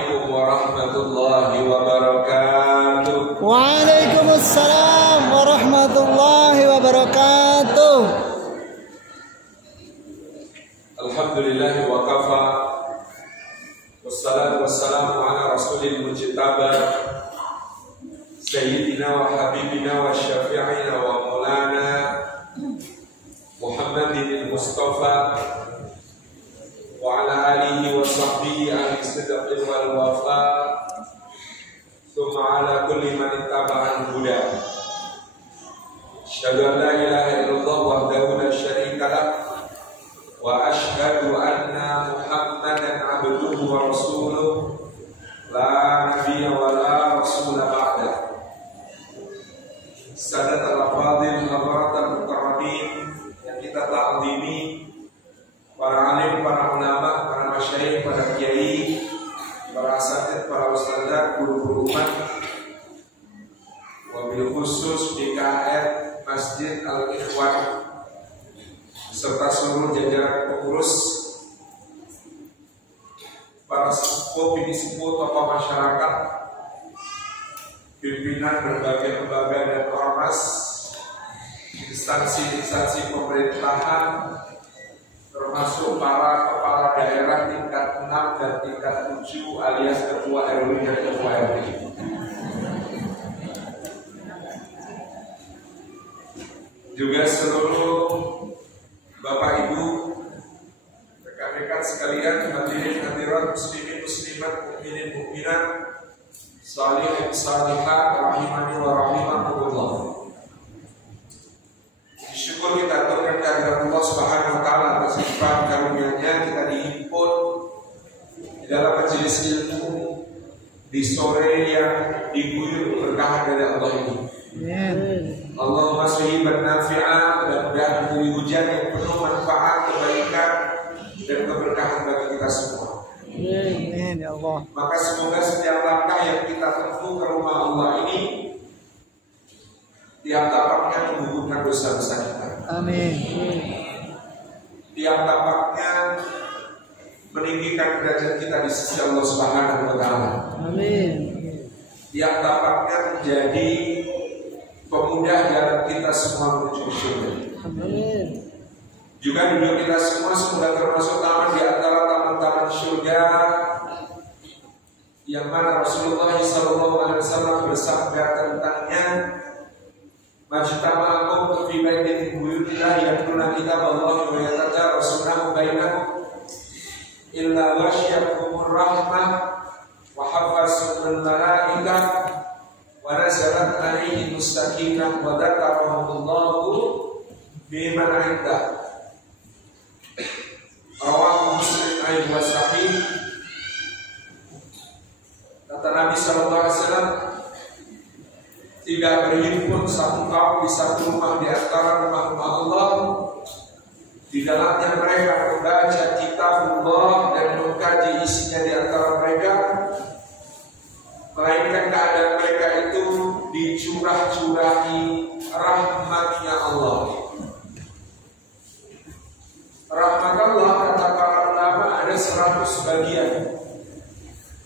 Assalamualaikum warahmatullahi wabarakatuh. Waalaikumsalam warahmatullahi wabarakatuh. Alhamdulillahi wa kafa. Wassalatu wassalamu ala rasulil mujtaba Sayyidina wa habibina wa syafi'ina wa maulana Muhammadin al-Mustafa wa ala alihi wa sahbihi al-istidaqin wal wafa thumma ala kulli man ittaba'al huda. Asyhadu an la ilaha illallah wahdahu la syarika lah wa asyhadu anna Muhammadan abduhu wa rasuluh la nabiyya wa la rasula ba'da. Sadat al-fadil habarat al-mukarramin yang kita ta'zimi, para alim, para ulama, para masyayikh, para kiai, para asatidz, para ustadzah, guru-guru umat, wabil khusus DKR Masjid Al-Ikhwan serta seluruh jajaran pengurus, para sepuh, bini sepuh, tokoh masyarakat, pimpinan berbagai lembaga dan ormas, instansi-instansi pemerintahan, termasuk para kepala daerah tingkat 6 dan tingkat 7 alias ketua RW dan ketua RT. Juga seluruh Bapak Ibu, rekan-rekan sekalian, hadirin hadirat, muslimin muslimat, mukminin mukminat, salihin salihat, rahimani wa rahimakumullah. Syukur kita aturkan kehadirat Allah Subhanahu wa taala atas limpahan karunia-Nya kita dihimpun di dalam majelis ilmu di sore yang diguyur berkah dari Allah ini. Allahumma sahiban nafi'ah, mudah-mudahan menjadi hujan yang penuh manfaat, kebaikan dan keberkahan bagi kita semua. Amin ya Allah. Maka semoga setiap langkah yang kita tempuh ke rumah Allah ini tiap tapaknya menggugurkan dosa-dosa kita. Amin. Tiap tapaknya meninggikan derajat kita di sisi Allah Subhanahu wa taala. Amin. Tiap tapaknya menjadi pemudah jalan kita semua menuju surga. Amin. Juga duduk kita semua semoga termasuk taman di antara taman-taman surga yang mana Rasulullah SAW bersabda tentangnya, majtama'akum fi baitin buyutillah yatluna kitaballahi wa yatadarasunahu bainahum illa ghashiyahumur rahmah wa haffazahumul malaikah wa nazalat alaihim sakinah wa dzakarahumullahu biman 'indah. Rawahu Muslim ayat wa sahih. Kata Nabi SAW, tidak berhimpun satu kaum di satu rumah di antara rumah-rumah Allah, di dalamnya mereka membaca kitab Allah dan mengkaji isinya di antara mereka, melainkan keadaan mereka itu dicurah-curahi rahmatnya Allah. Rahmat Allah, kata para ulama, ada 100 bagian.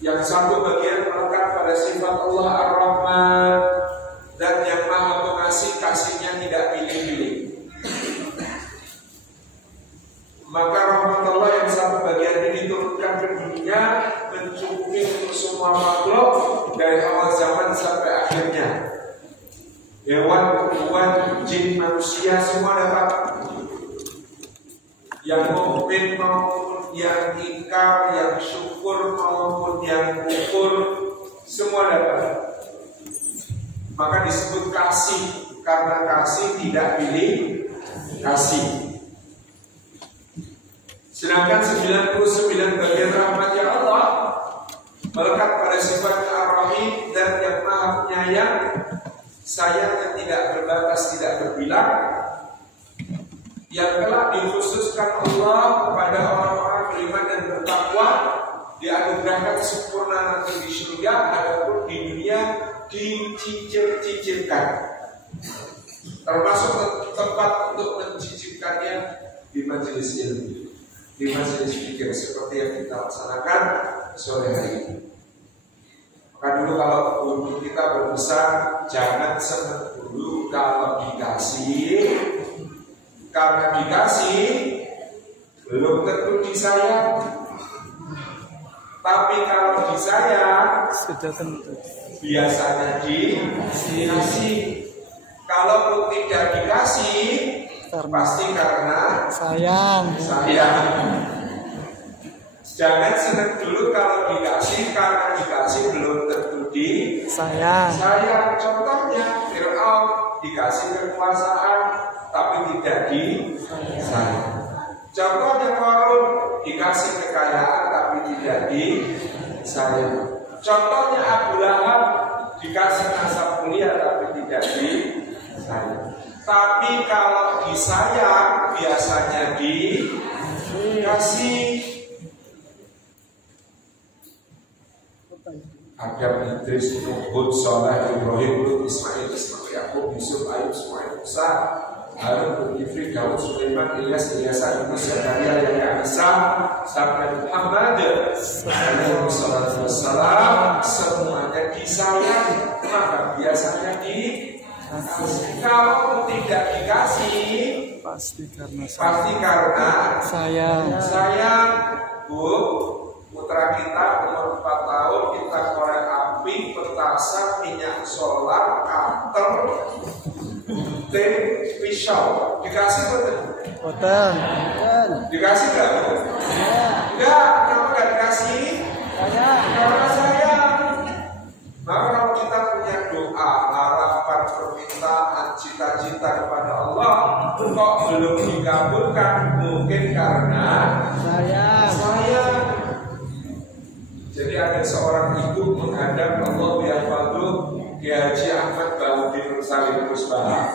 Yang satu bagian melekat pada sifat Allah Ar-Rahman, dan yang maha pengasih, kasihnya tidak pilih-pilih. Maka rahmat Allah yang satu bagian ini diturunkan ke dunia, mencukupi untuk semua makhluk dari awal zaman sampai akhirnya. Hewan, tumbuhan, jin, manusia semua dapat. Yang mukmin maupun yang ingkar, yang syukur maupun yang kufur, semua dapat. Maka disebut kasih, karena kasih tidak pilih kasih. Sedangkan 99 bagian rahmatnya Allah melekat pada sifat Ar-Rahim dan yang maha penyayang, sayangnya tidak berbatas, tidak terbilang, yang telah dikhususkan Allah kepada orang-orang beriman dan bertakwa, dianugerahkan sempurna nanti di surga, adapun di dunia dicicil-cicilkan. Termasuk tempat untuk mencicilkannya di majelis ilmu, di majelis fikir seperti yang kita laksanakan sore hari ini. Kan dulu kalau guru kita berpesan jangan senang dulu kalau dikasih, karena dikasih belum tentu disayang. Tapi kalau disayang sudah tentu. Biasanya dikasih. Kalaupun tidak dikasih pasti karena sayang. Jangan senang dulu kalau dikasih, karena dikasih belum tentu disayang. Contohnya Fir'aun dikasih kekuasaan tapi tidak disayang. Contohnya Qarun dikasih kekayaan tapi tidak disayang. Contohnya Abu Lahab dikasih nasab mulia tapi tidak disayang. Tapi kalau disayang biasanya dikasih. Adam, Idris, Hud, Saleh, Ibrahim, Lut, Ismail, Yakub, Yusuf, Ayub, Ismail, Musa, Harun, Ifrit, Daud, Sulaiman, Ilyas, Ilyasa, Yunus, Zakaria, Yahya, Isa, sampai Muhammad, alaihi salatu wassalam, semuanya disayang, maka biasanya dikasih. Kalau tidak dikasih, pasti karena sayang. Bu, putra kita umur 4 tahun, kita korek api, petasan, minyak solar, cutter, gunting, pisau. Dikasih betul? Dikasih nggak? Enggak. Kenapa nggak dikasih? Karena sayang. Maka kalau kita punya doa, harapan, permintaan, cita-cita kepada Allah, kok belum dikabulkan? Mungkin karena sayang. Jadi ada seorang ibu menghadap Allah yang Fadlu Kiai Haji Ahmad Baudin Salim Musbah.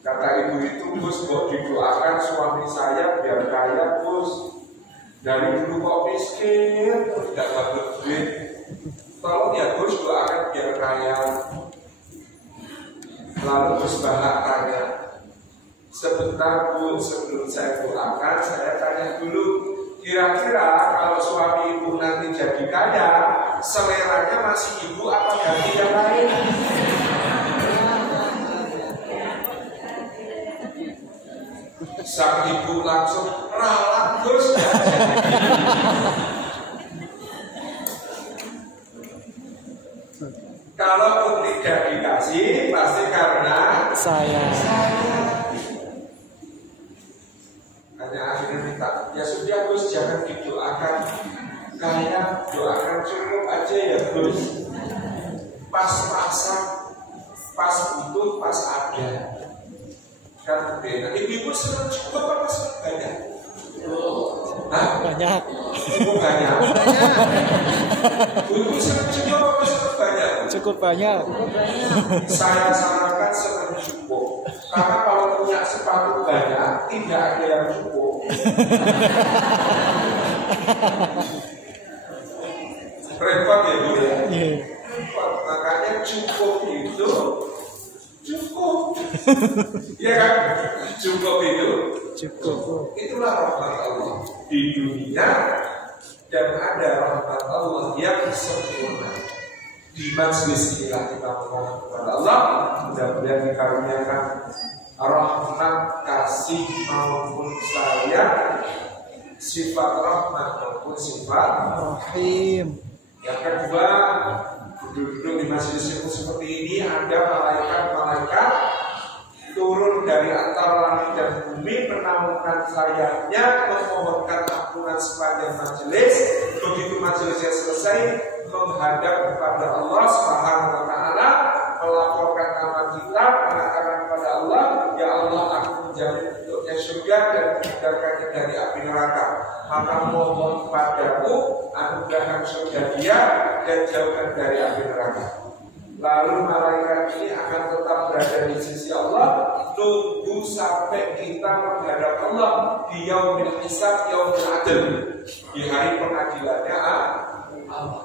Kata ibu itu, Gus, kok didoakan suami saya biar kaya, Gus. Dari dulu kok miskin, tidak dapat duit. Tolong ya Gus, doakan biar kaya. Lalu Musbah tanya, sebentar Bu, sebelum saya doakan, saya tanya dulu. Kira-kira kalau suami ibu nanti jadi kaya, seleranya masih ibu apa ganti yang lain? Sang ibu langsung ralat, Gus. Kalaupun tidak dikasih, pasti karena sayang. Hanya akhirnya minta, ya sudah Gus, jangan didoakan kaya, doakan cukup aja ya Gus. Pas-pasan, pas butuh, pas ada. Kan beda. Ibu senang cukup apa senang banyak? Banyak. Banyak. Ibu senang cukup apa senang banyak? Cukup banyak. Saya sarankan senang cukup. Karena kalau punya sepatu banyak, tidak ada yang cukup. Repot ya Bu ya. Repot. Makanya cukup itu cukup. Iya kan? Cukup itu cukup. Itulah rahmat Allah di dunia, dan ada rahmat Allah yang sempurna di majelis inilah kita mohon kepada Allah, mudah-mudahan dikaruniakan rahmat, kasih maupun sayang, sifat rahmat maupun sifat rahim. Yang kedua, duduk-duduk di majelis yang seperti ini ada malaikat-malaikat turun dari antara langit dan bumi, menaungkan sayapnya, memohonkan ampunan sepanjang majelis. Begitu majelisnya selesai, menghadap kepada Allah Subhanahu wa Ta'ala, melaporkan nama kita, mengatakan kepada Allah, ya Allah, aku menjamin untuknya surga dan menghindarkannya dari api neraka. Maka mohon padamu anugerahkan surga dia dan jauhkan dari api neraka. Lalu malaikat ini akan tetap berada di sisi Allah, tunggu sampai kita menghadap Allah di yaumil hisab, yaumil adl, di hari pengadilannya Allah.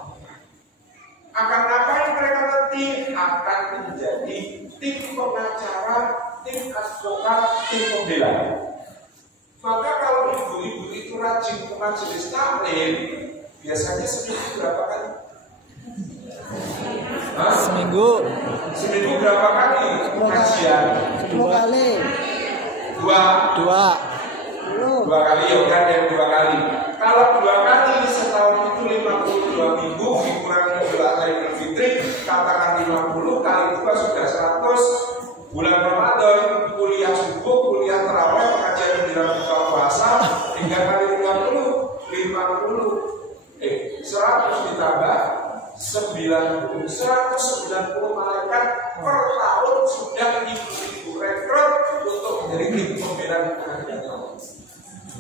Akan apa yang mereka nanti? Akan menjadi tim pengacara, tim advokat, tim pembela. Maka kalau ibu-ibu itu rajin ke majelis taklim, biasanya seminggu berapa kali? seminggu. Seminggu berapa kali kajian? 10 kali. Dua kali, ya udah yang 2 kali. Kalau 2 kali setahun itu 52 minggu, dikurangi Idul Adha Idul Fitri, katakan 50 kali 2 sudah 100. Bulan Ramadan, kuliah subuh, kuliah tarawih, pengajian menjelang buka puasa, 3 kali 50. 100 ditambah 90, 190 malaikat per tahun sudah ibu rekrut untuk menjadi tim pembela Allah.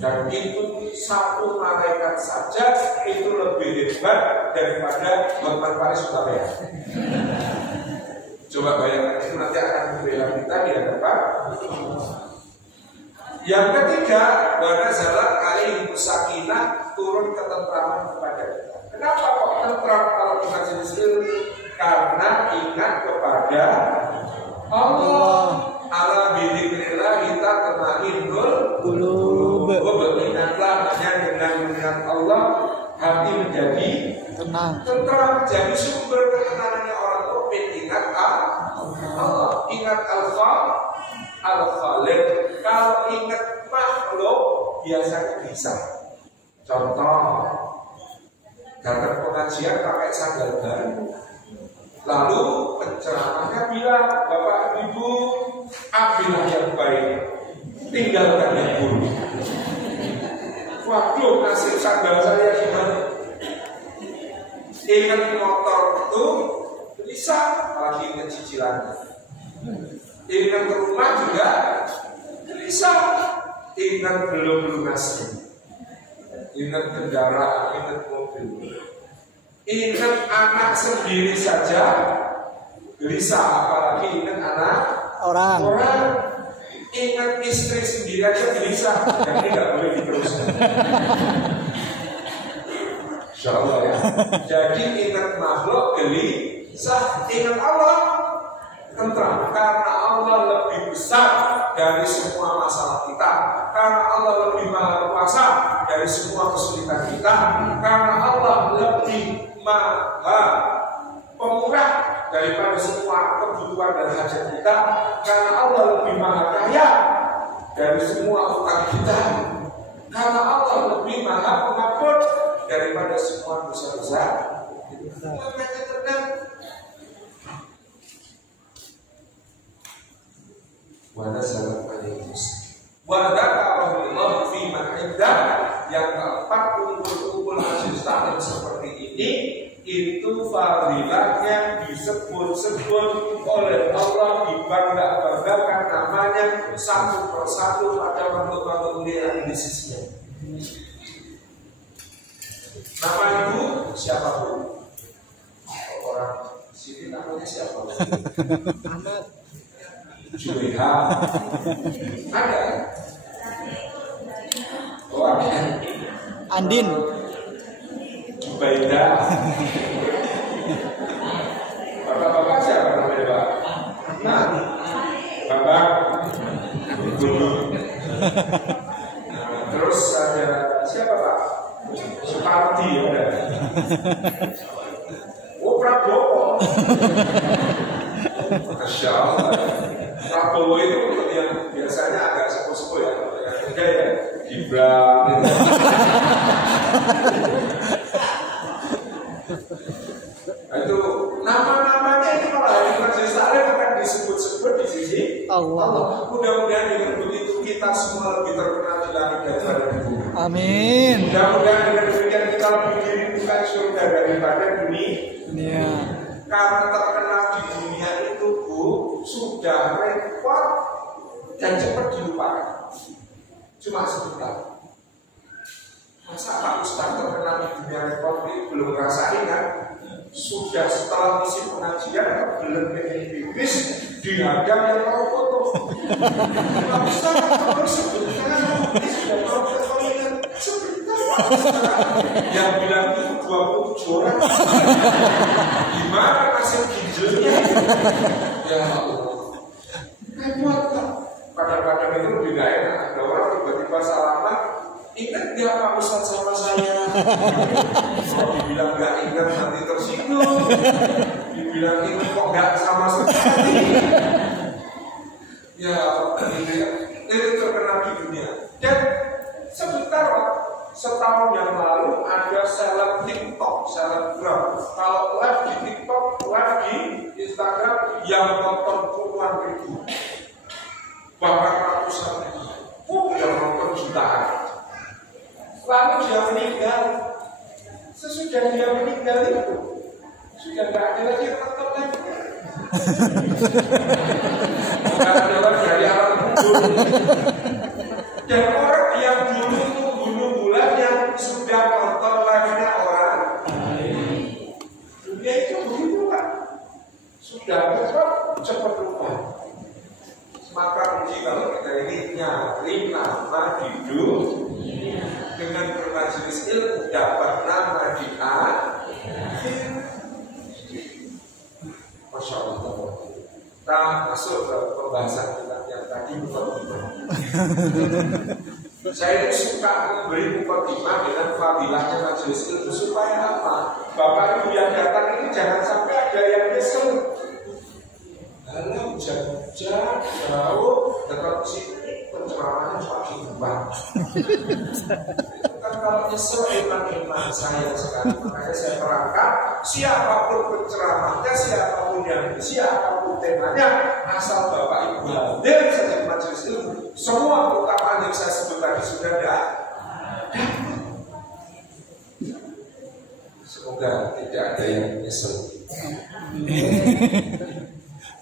Dan itu satu malaikat saja itu lebih hebat daripada Hotman Paris Surabaya. Coba bayangkan, itu nanti akan membela kita di hadapan. Yang ketiga, wana zalat kali sakinah, turun ketentraman kepada kita. Kenapa kok tentram kalau kita jenis ilmu? Karena ingat kepada Allah. Ala bidzikrillah kita tatma'innul qulub. Beringatlah hanya dengan mengingat Allah, hati menjadi Tenang. tentram. Jadi sumber ketenangannya orang mukmin ingat Allah, ingat Al-Khaliq. Kalau ingat makhluk biasanya bisa. Contoh, datang pengajian pakai sandal baru, lalu penceramahnya bilang, Bapak Ibu, ambillah yang baik, tinggalkan yang buruk. Waduh, nasib sandal saya gimana? Ingat motor itu bisa, lagi ingat cicilannya. Ingat rumah juga bisa, ingat belum lunasnya. Ingat kendaraan, ingat mobil. Ingat anak sendiri saja bisa, apalagi ingat anak Orang. Ingat istri sendiri aja bisa. Dan ini nggak boleh diteruskan. Insya Allah ya. Jadi ingat makhluk gelisah, ingat Allah tentram. Karena Allah lebih besar dari semua masalah kita. Karena Allah lebih maha kuasa dari semua kesulitan kita. Karena Allah lebih maha pemurah daripada semua kebutuhan dan hajat kita. Karena Allah lebih maha kaya dari semua utang kita. Karena Allah lebih maha pengampun daripada semua dosa-dosa. Makanya tenang. Wala salam alaikum. Wadaka'allahu fi ma'iddah. Yang keempat, kumpul-kumpul majelis taklim seperti ini, itu fadilahnya disebut-sebut oleh Allah, dibangga-banggakan namanya satu persatu pada makhluk-makhluk yang di sisinya. Nama itu siapa pun, orang sini namanya siapa pun. Juleha ada. Oh, ada. Andin. Baida. Bapak-bapak siapa namanya, Pak? Nah, Bapak Guru. Terus ada siapa, Pak? Supardi ada. Oh, Prabowo. Masya Allah. Prabowo itu untuk yang biasanya agak sepuh-sepuh ya. Yang enggak ya Gibran. Itu nama-namanya itu kalau hari majelis taklim akan disebut-sebut di sisi Allah. Mudah-mudahan dengan begitu kita semua lebih terkenal di langit daripada di bumi. Amin. Mudah-mudahan dengan demikian kita lebih dirindukan surga daripada dunia. Karena terkenal di dunia itu, Bu, sudah repot dan cepat dilupakan. Cuma sebentar. Masa Pak Ustaz terkenal di dunia repot ini belum ngerasain kan? Sudah setelah misi pengajian belum pengen pipis dihadang yang mau foto. Pak Ustaz kalau sebentar ini sudah mau fotoin sebentar Pak Ustaz. Yang bilang itu 27 orang. Gimana nasib ginjalnya? Ya Allah. Repot Pak. Kadang-kadang itu lebih gak enak. Ada orang tiba-tiba salaman, ingat gak Pak Ustaz sama saya? Kalau dibilang gak ingat nanti tersinggung. Dibilang bilang itu kok nggak sama sekali. Ya, gitu ya. Itu terkenal di dunia. Dan sebentar setahun yang lalu ada seleb TikTok, selebgram. Kalau live di TikTok, live di Instagram yang nonton puluhan ribu, bahkan ratusan ribu, yang nonton jutaan. Lalu dia meninggal. Sesudah dia meninggal itu sudah tidak ada lagi nonton lagi. Bukan jalan dari alam kubur. Dan orang yang dulu itu bulan yang sudah nonton live-nya orang. Dunia itu begitu kan. Sudah cepat lupa. Maka uji kalau kita ini nyari nama di dunia dengan bermajelis ilmu dapat nama di akhir. Masya Allah. Kita masuk ke pembahasan kita yang tadi mukadimah. Saya itu suka memberi mukadimah dengan fadilahnya majelis ilmu supaya apa? Bapak Ibu yang datang ini jangan sampai ada yang nyesel. Lalu jauh tetap sini pencerahannya semakin kuat. Kan kalau nyesel iman saya sekali, makanya saya terangkan siapapun penceramahnya, siapapun temanya, asal Bapak Ibu hadir saja di majelis ilmu, semua keutamaan yang saya sebut tadi sudah ada. Semoga tidak ada yang nyesel.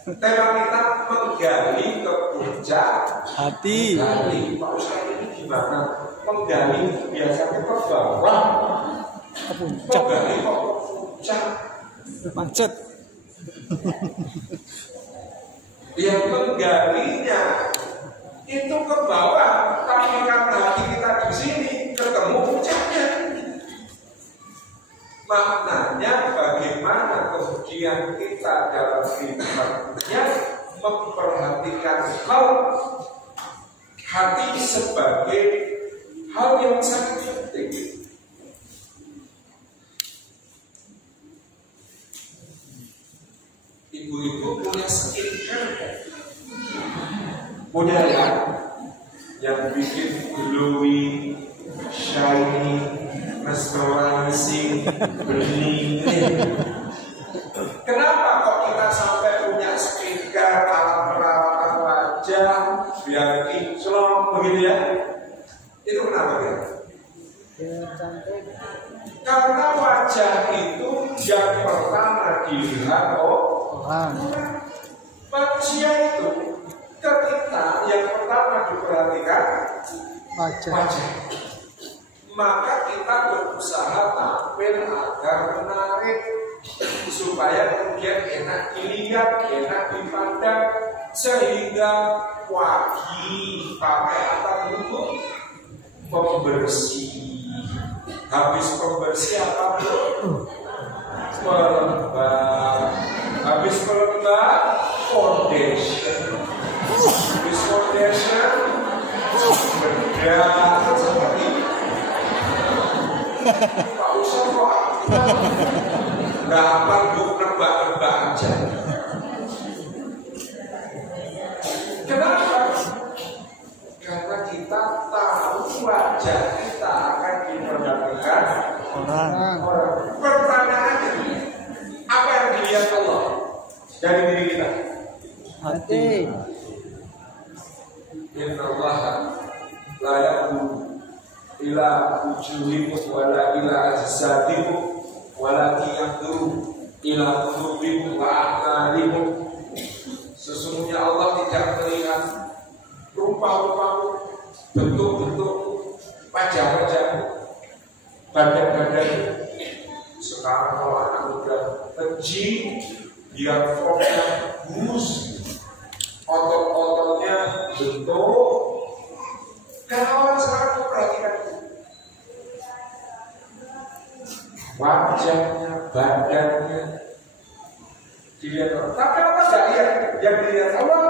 Tema kita menggali ke puncak hati. Menggali, Pak Ustaz ini gimana? Menggali biasanya ke bawah, Ke puncak. menggali kok ke puncak. Macet. Yang menggalinya itu ke bawah, tapi karena hati kita di sini ketemu puncaknya. Maknanya bagaimana kemudian kita dalam kehidupannya memperhatikan hal hati sebagai hal yang sangat penting. Ibu-ibu punya skincare, punya yang bikin glowing, shiny, restorasi, bening. Kenapa kok kita sampai punya skincare, alat perawatan wajah, biar kinclong begitu ya? Itu kenapa ya? Karena wajah itu yang pertama dilihat orang. Manusia itu ketika yang pertama diperhatikan wajah. Maka kita berusaha tampil agar menarik supaya kemudian enak dilihat, enak dipandang, sehingga wajib pakai apa dulu? Pembersih. Habis pembersih apa dulu? Pelembab. Habis pelembab, foundation. Habis foundation, bedah seperti Pak Ustaz kok nggak apa nebak-nebak aja. Kenapa? Karena kita tahu wajah kita akan diperhatikan orang. Pertanyaannya, apa yang dilihat Allah dari diri kita? Hati. Inna Allah la yaqulu ila wujuhikum wala ila ajsadikum walakin yanzuru ila qulubikum wa a'malikum. Sesungguhnya Allah tidak melihat rupa-rupamu, bentuk-bentuk wajah-wajahmu, badan-badanmu. Sekarang kalau anak muda keji, dia formnya bagus, otot-ototnya bentuk. Karena orang sekarang memperhatikan wajahnya, badannya, dilihat orang. Tapi apa tidak lihat? Yang dilihat Allah,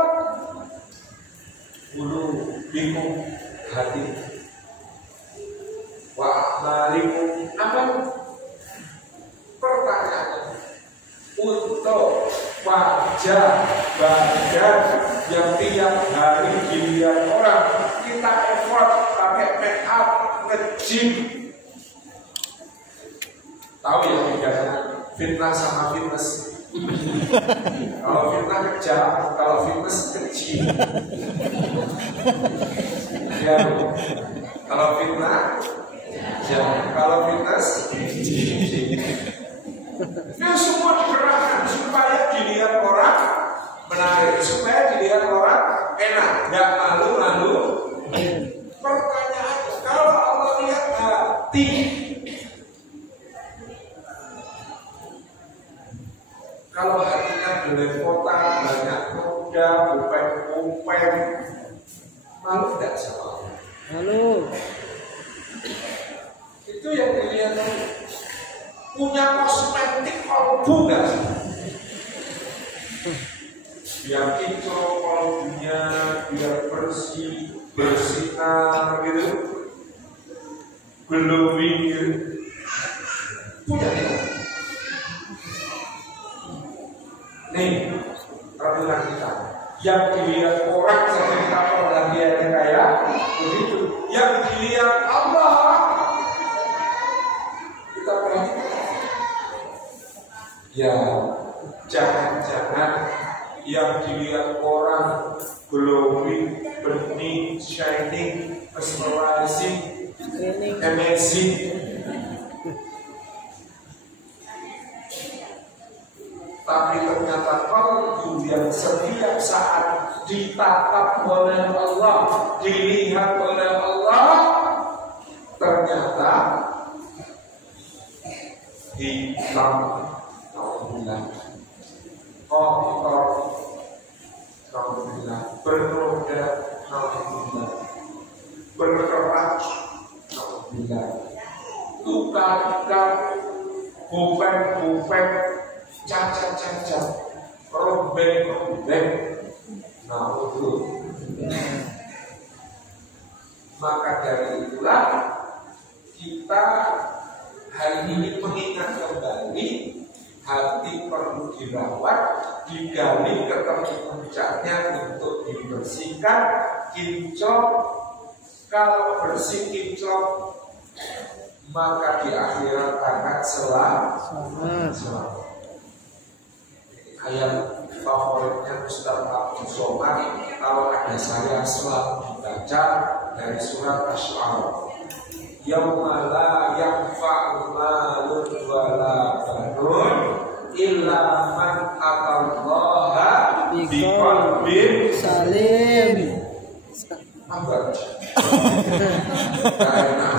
bulu, bingung, hati, wa'amalikum amal. Pertanyaannya, untuk wajah, badan yang tiap hari dilihat orang. Kita effort pakai make up, nge-gym. Tahu ya bedanya fitnah sama fitness? Kalau fitnah kejam, kalau fitness kecil. Ya, kalau fitnah kejam, kalau fitness kecil. Ini semua digerakkan supaya dilihat orang menarik, supaya dilihat orang enak, nggak malu-malu. Pertanyaannya, kalau Allah lihat hati, kalau hatinya belepotan, banyak noda, kupeng-kupeng, malu tidak sama Allah? Malu. Itu yang dilihat. Punya kosmetik kolbu nggak? Biar kinclong kolbunya, biar bersih, bersinar gitu, glowing gitu. Punya kita. Nih, perhatian kita. Yang dilihat orang saja kita perhatiannya kayak begitu. Yang dilihat Allah kita perhatikan. Ya, jangan-jangan yang dilihat orang glowing, bening, shining, mesmerizing, amazing, tapi ternyata kalbu yang setiap saat ditatap oleh Allah, dilihat oleh Allah, ternyata hitam. Alhamdulillah, kotor, alhamdulillah, bernoda, alhamdulillah, berkerak, alhamdulillah, tukar-tukar, kupeng-kupeng, cacat-cacat, robek-robek, nah itu. Maka dari itulah kita hari ini mengingat kembali. Hati perlu dirawat, digali ketemu puncaknya untuk dibersihkan, kinclong. Kalau bersih kinclong, maka di akhirat akan selamat. Ayat favoritnya Ustaz Abdul Somad, kalau ada saya selalu membaca dari surat Asy-Syu'ara. Yauma la yanfa'u malun wala banun illa man atallaha biqalbin salim. Ambar. Karena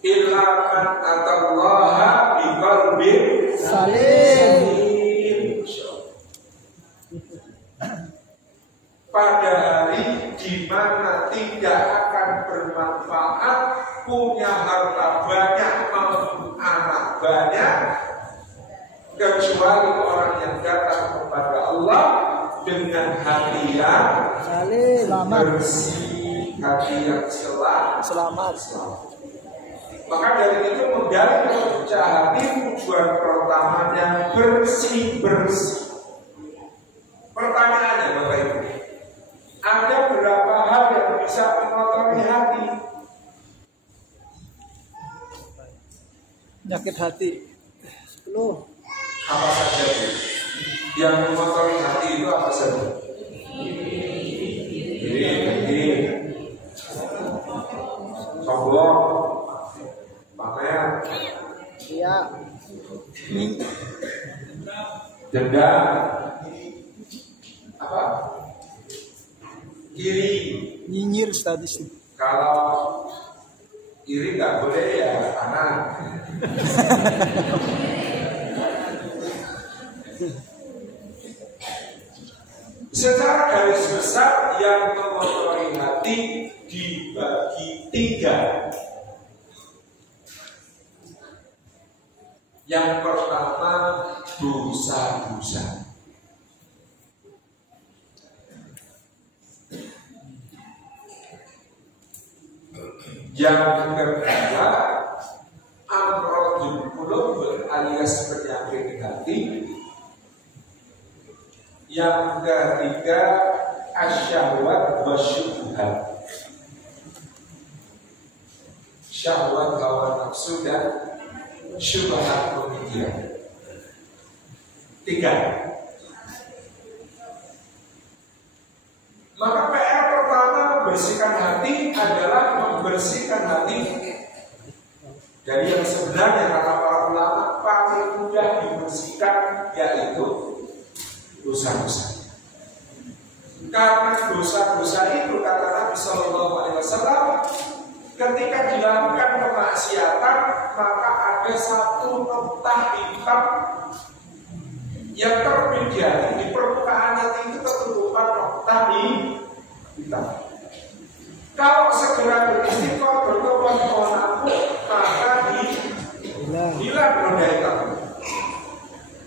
illa man atallaha biqalbin Salim. Pada hari di mana tidak akan bermanfaat punya harta banyak maupun anak banyak, kecuali orang yang datang kepada Allah dengan hati yang bersih, hati yang selamat. Maka dari itu menggali pencah hati, tujuan pertamanya bersih. Pertanyaannya Bapak Ibu, ada berapa hal yang bisa mengotori hati? Penyakit hati 10. Apa saja itu? Yang mengotori hati itu apa saja? Iri, sombong, pamer, Iya. dendam, apa? Iri. Nyinyir tadi sih. Kalau iri nggak boleh ya kanan. Secara garis besar yang mengotori hati dibagi 3. Yang pertama dosa-dosa. Yang kedua amrodul qulub alias penyakit hati. Yang ketiga asyahwat wa syubhat. Syahwat hawa nafsu dan syubhat pemikiran. 3. Maka PR pertama membersihkan hati adalah membersihkan hati dari yang sebenarnya kata para ulama paling mudah dibersihkan, yaitu dosa-dosa. Karena dosa-dosa itu kata Nabi Sallallahu Alaihi Wasallam, ketika dilakukan kemaksiatan maka ada satu noktah hitam yang terbit di hati, di permukaan hati itu ketutupan noktah hitam. Kalau segera beristighfar, bertobat mohon ampun, maka hilang noda hitam.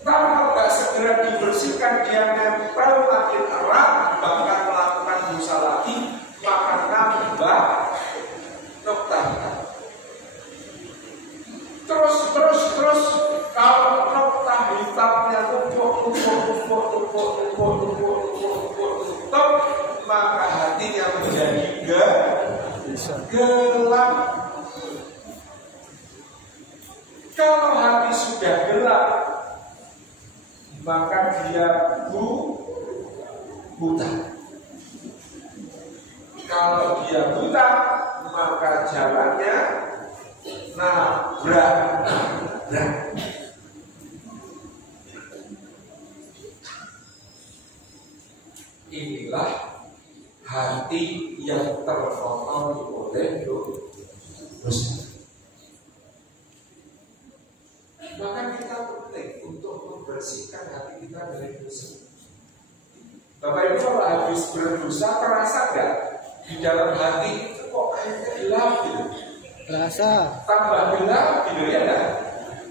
Kalau nggak segera dibersihkan, dia nempel makin erat, bahkan melakukan dosa lagi, maka nambah noktah hitam. Terus kalau noktah hitamnya tumpuk, maka hatinya menjadi gelap. Kalau hati sudah gelap, maka dia buta. Kalau dia buta, maka jalannya nabrak. Inilah hati yang terkotori oleh dosa. Maka kita penting untuk membersihkan hati kita dari dosa. Bapak Ibu, kalau habis berdosa terasa gak di dalam hati itu kok kayaknya gelap gitu? Terasa. Tambah gelap gitu ya kan?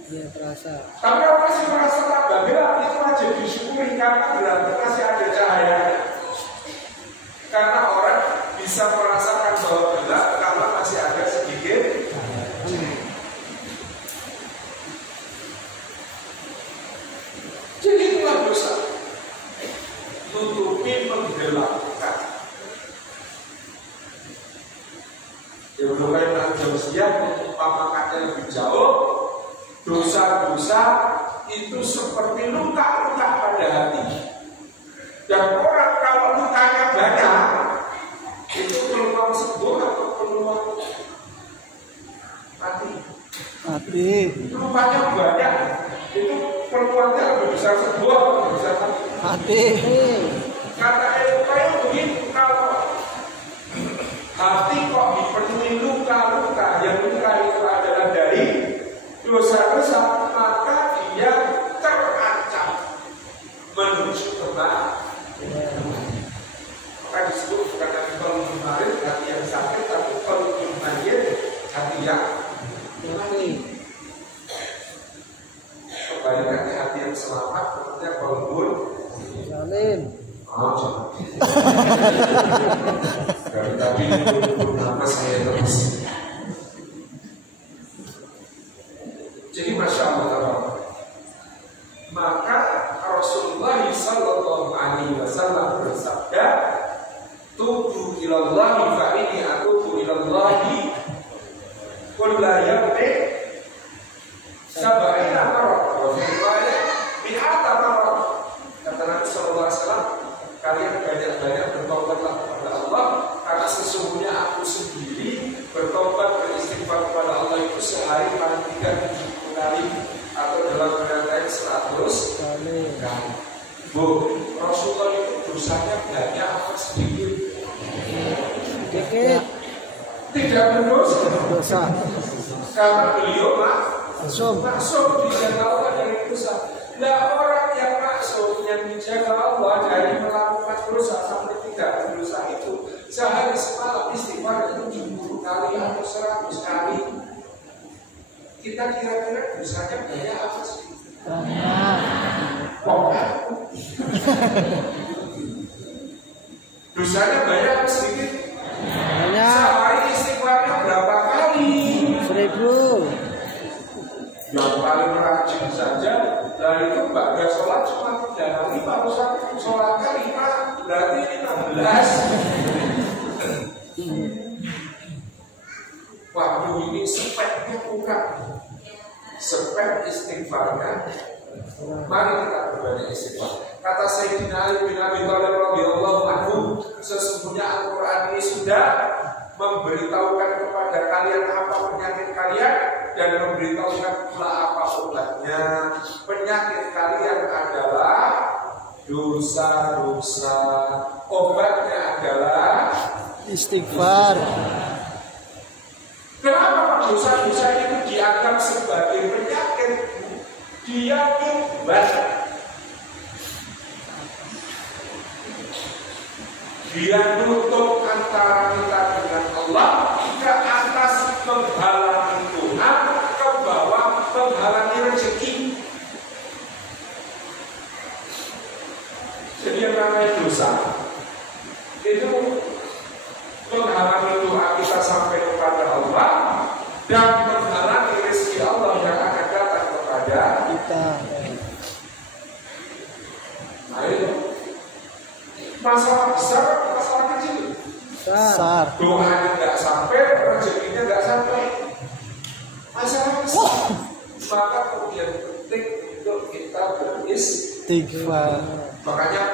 Iya terasa. Tapi kalau masih merasa tambah gelap, itu aja disyukuri karena berarti masih ada cahaya. Karena orang bisa merasakan bahwa gelap karena masih ada sedikit. Jadi itulah dosa, nutupi, menggelapkan. Ya udah kayak jam siang, memakannya lebih jauh. Dosa-dosa itu seperti luka-luka pada hati. Dan orang kalau lukanya banyak, itu peluang sembuh atau peluang mati? Mati. Lukanya banyak, itu peluangnya lebih besar sembuh atau lebih besar mati? Mati. Kata Eropa begitu, kalau hati kok dipenuhi luka-luka, yang luka itu adalah dari dosa-dosa, maka dia terancam menuju kematian. Maka disebut bukan hati pelukun marit, hati yang sakit, tapi pelukun mayit, hati yang mati. Kebalikannya hati yang selamat, seperti pelukun Salim. Oh, jangan. Dari tadi nama saya terus. Jadi Masya Allah, maka Rasulullah Sallallahu Alaihi Wasallam bersabda, tubu ilallahi fa inni atubu ilallahi kulla yawmin sab'ina marrah wa fi riwayah mi'ata marrah. Kata Nabi Sallallahu Alaihi Wasallam, kalian banyak-banyak bertobatlah kepada Allah, karena sesungguhnya aku sendiri bertobat beristighfar kepada Allah itu sehari paling 70 kali, atau dalam riwayat 100 kali. Bu, Rasulullah itu dosanya banyak atau sedikit? Sedikit. Tidak berdosa. Karena beliau maksum dijaga Allah dari dosa. Nah, orang yang maksum yang dijaga Allah dari melakukan dosa sampai tidak berdosa itu sehari semalam istighfar 70 kali atau 100 kali. Kita kira-kira dosanya banyak apa sedikit? Banyak. Dosanya banyak apa sedikit? Banyak. Sehari istighfarnya berapa kali? 1000. Yang paling rajin saja, dan itu ba'da sholat cuma 3 kali, baru satu sholatnya 5, berarti 15. Waduh, ini speknya kurang. Spek istighfarnya. Mari kita berbanyak istighfar. Kata Sayyidina Ali bin Abi Thalib radhiyallahu anhu, sesungguhnya Al-Quran ini sudah memberitahukan kepada kalian apa penyakit kalian dan memberitahukan pula apa obatnya. Penyakit kalian adalah dosa-dosa, obatnya adalah Istighfar. Kenapa dosa-dosa itu dianggap sebagai penyakit? Dia nyumbat, dia nutup antara kita dengan Allah, ke atas menghalangi Tuhan, ke bawah menghalangi rezeki. Jadi yang namanya dosa itu menghalangi doa kita sampai kepada Allah dan menghalangi rezeki Allah yang akan datang kepada Kita. Nah itu masalah besar, masalah kecil. Besar. Doanya nggak sampai, rezekinya nggak sampai. Masalah besar. Maka kemudian penting untuk kita beristighfar. Istighfar. Makanya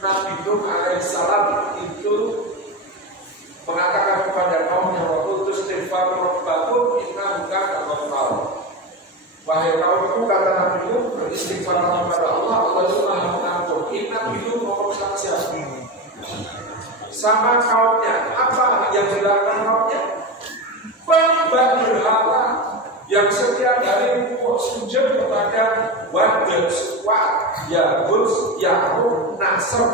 Nabi Nuh alaihissalam itu mengatakan kepada kaumnya, wa qultu istighfaru rabbakum innahu kana ghaffara. Wahai kaumku, kata Nabi Nuh, beristighfar kepada Allah, Allah itu Maha Pengampun. Nabi Nuh ngomong sama siapa? Sama kaumnya. Apa yang dilakukan kaumnya? Penyembah berhala yang setiap hari sujud kepada Wad, Suwa, Ya'uz, Ya'uq, Nasr.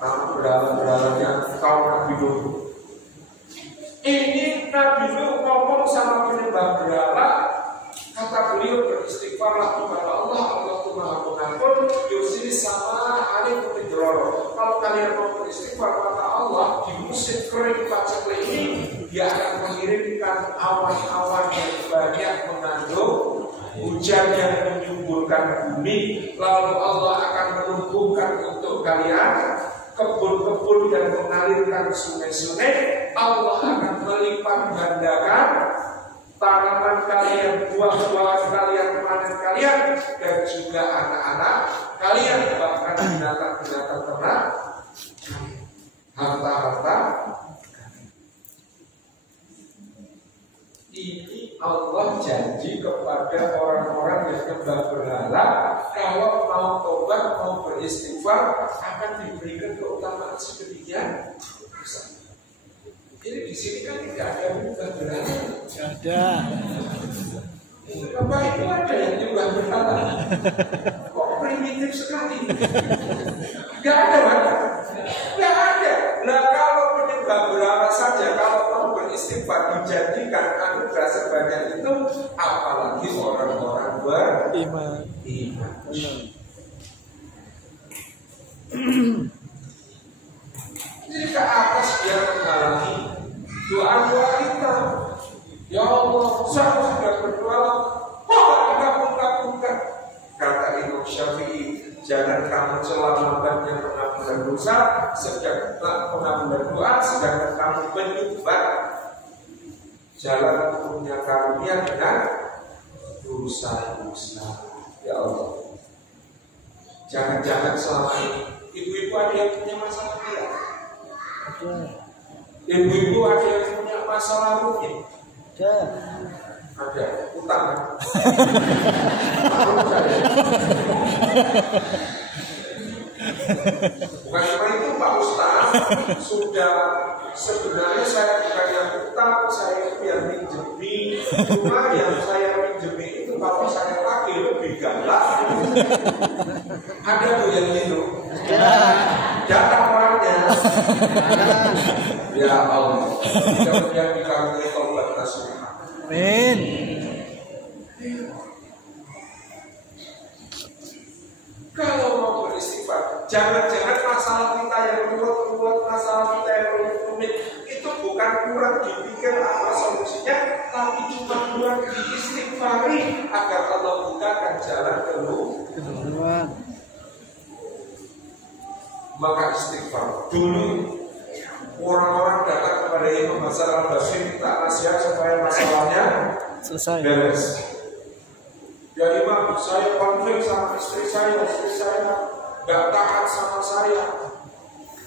Berhala-berhalanya kaum Nabi Nuh. Ini Nabi Nuh ngomong sama penyembah berhala, kata beliau, beristighfarlah kepada Allah, Allah itu Maha Pengampun, yusri sama alaikum midrara. Kalau kalian mau beristighfar kepada Allah di musim kering paceklik ini, Dia akan mengirimkan awan-awan yang banyak mengandung hujan yang menyuburkan bumi, lalu Allah akan menumbuhkan untuk kalian kebun-kebun dan mengalirkan sungai-sungai. Allah akan melipat gandakan tanaman kalian, buah-buahan kalian, panen kalian, dan juga anak-anak kalian, bahkan binatang-binatang ternak, harta-harta. Ini Allah janji kepada orang-orang yang nyembah berhala, kalau mau tobat, mau beristighfar, akan diberikan keutamaan sedemikian besar. Jadi di sini kan tidak ada nyembah berhala. Ada. Bapak itu ada yang nyembah berhala. Kok primitif sekali? Gak ada, Pak. Gak ada. Nah kalau penyembah berhala saja, kalau mau beristighfar dijanjikan anugerah sebanyak itu, apalagi orang-orang beriman. Jadi ke atas dia menghalangi doa-doa kita. Ya Allah, saya sudah berdoa, kok dikabulkan? Kata Imam Syafi'i, jangan kamu celah lambatnya pengampunan dosa, sedang pengampunan doa, sedangkan kamu menyumbat jalan punya karunia dengan dosa-dosa. Ya Allah, jangan-jangan selama ini ibu-ibu ada yang punya masalah berat. Ibu-ibu ada yang punya masalah rutin. Ada utang. Bukan cuma itu Pak Ustaz, sudah sebenarnya saya bukan yang utang, saya itu yang pinjemi. Cuma yang saya pinjemi itu kalau saya pakai lebih galak. Ada tuh yang gitu. Datang orangnya. Ya Allah, tidak menjadi kami taubat nasuha. Amin. Kalau mau beristighfar, jangan-jangan masalah kita yang ruwet-ruwet, masalah kita yang rumit itu bukan kurang dipikir apa solusinya, tapi cuma kurang diistighfar. istighfari agar Allah bukakan jalan keluar. Maka istighfar. Dulu orang-orang datang kepada Imam Hasan Al-Basri minta nasihat supaya masalahnya Selesai. beres. Ya Imam, saya konflik sama istri saya nggak taat sama saya.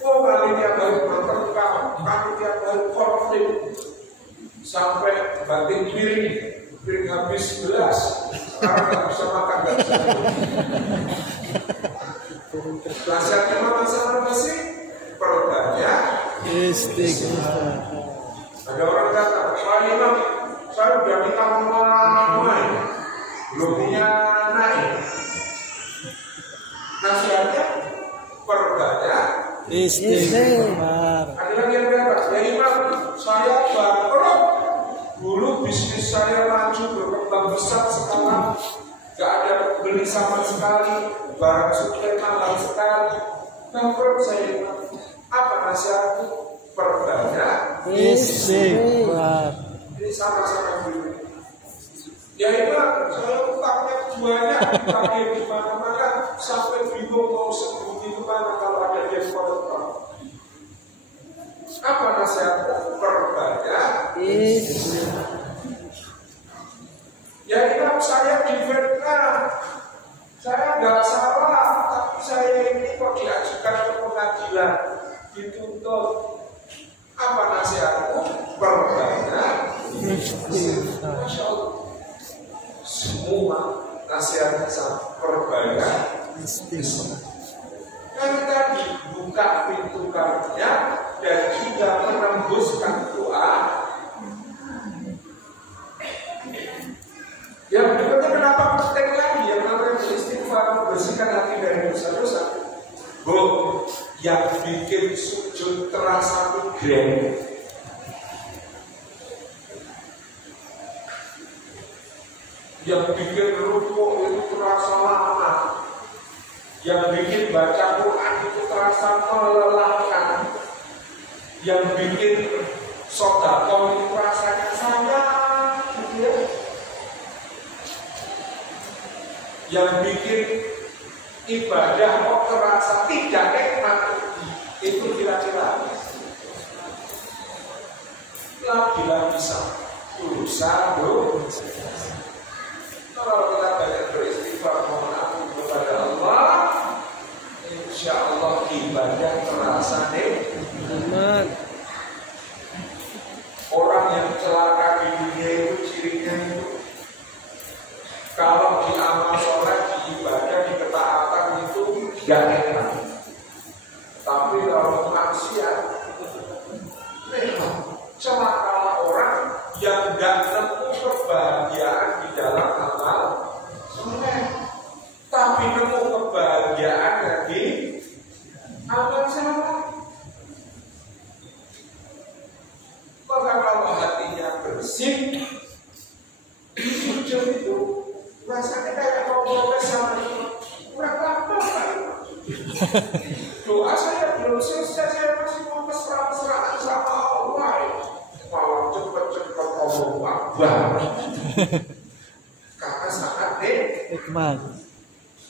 Oh, kami tiap hari bertengkar, kami tiap hari konflik sampai banting piring habis gelas. Sekarang nggak bisa makan, nggak bisa. Nasihat Imam Hasan Al-Basri, perbanyak Istighfar. Ada orang kata, Pak Imam, saya udah minta lama belum punya naik. Nasihatnya perbanyak Istighfar. Ada lagi yang kata, ya Imam, saya bangkrut. Dulu bisnis saya maju berkembang besar, sekarang gak ada beli sama sekali, barang suplai mahal sekali. Bangkrut saya Imam. Apa nasihatku? Perbanyak Istighfar. Ini sama-sama dulu. Ya Imam, saya utangnya banyak, dipakai di mana-mana, sampai bingung mau sembunyi kemana kalau ada dia kotor. Apa nasihatku? Perbanyak Istighfar. Ya Imam, saya difitnah, saya nggak salah, tapi saya ini kok diajukan ke pengadilan, dituntut. Apa nasihatku? Perbanyak Istighfar. Masya Allah. Semua nasihatnya sama, perbanyak Istighfar. Kan tadi buka pintu karunia dan juga menembuskan doa. Yang berikutnya, kenapa penting lagi yang namanya istighfar, membersihkan hati dari dosa-dosa? Yang bikin sujud terasa migrain, yang bikin rukuk itu terasa lama, yang bikin baca Quran itu terasa melelahkan, yang bikin sedekah itu rasanya sayang, gitu ya. Yang bikin ibadah kok terasa tidak nikmat, itu kira-kira lagi-lagi dosa. Kalau kita banyak beristighfar, mohon ampun kepada Allah, insya Allah ibadah terasa nikmat. Orang yang celaka di dunia itu cirinya itu, kalau di amal sholat, di ibadah, di ketaatan itu gak enak. Tapi kalau maksiat nikmat. Celakalah orang yang gak nemu kebahagiaan di dalam amal soleh, tapi nemu kebahagiaan di amal soleh. Maka kalau hatinya bersih, sujud itu rasanya kayak mau protes sama itu, kurang apa kan? Doa saya belum selesai, saya masih mau mesra-mesraan sama Allah. Mau cepet-cepet ngomong akbar, karena sangat Nikmat.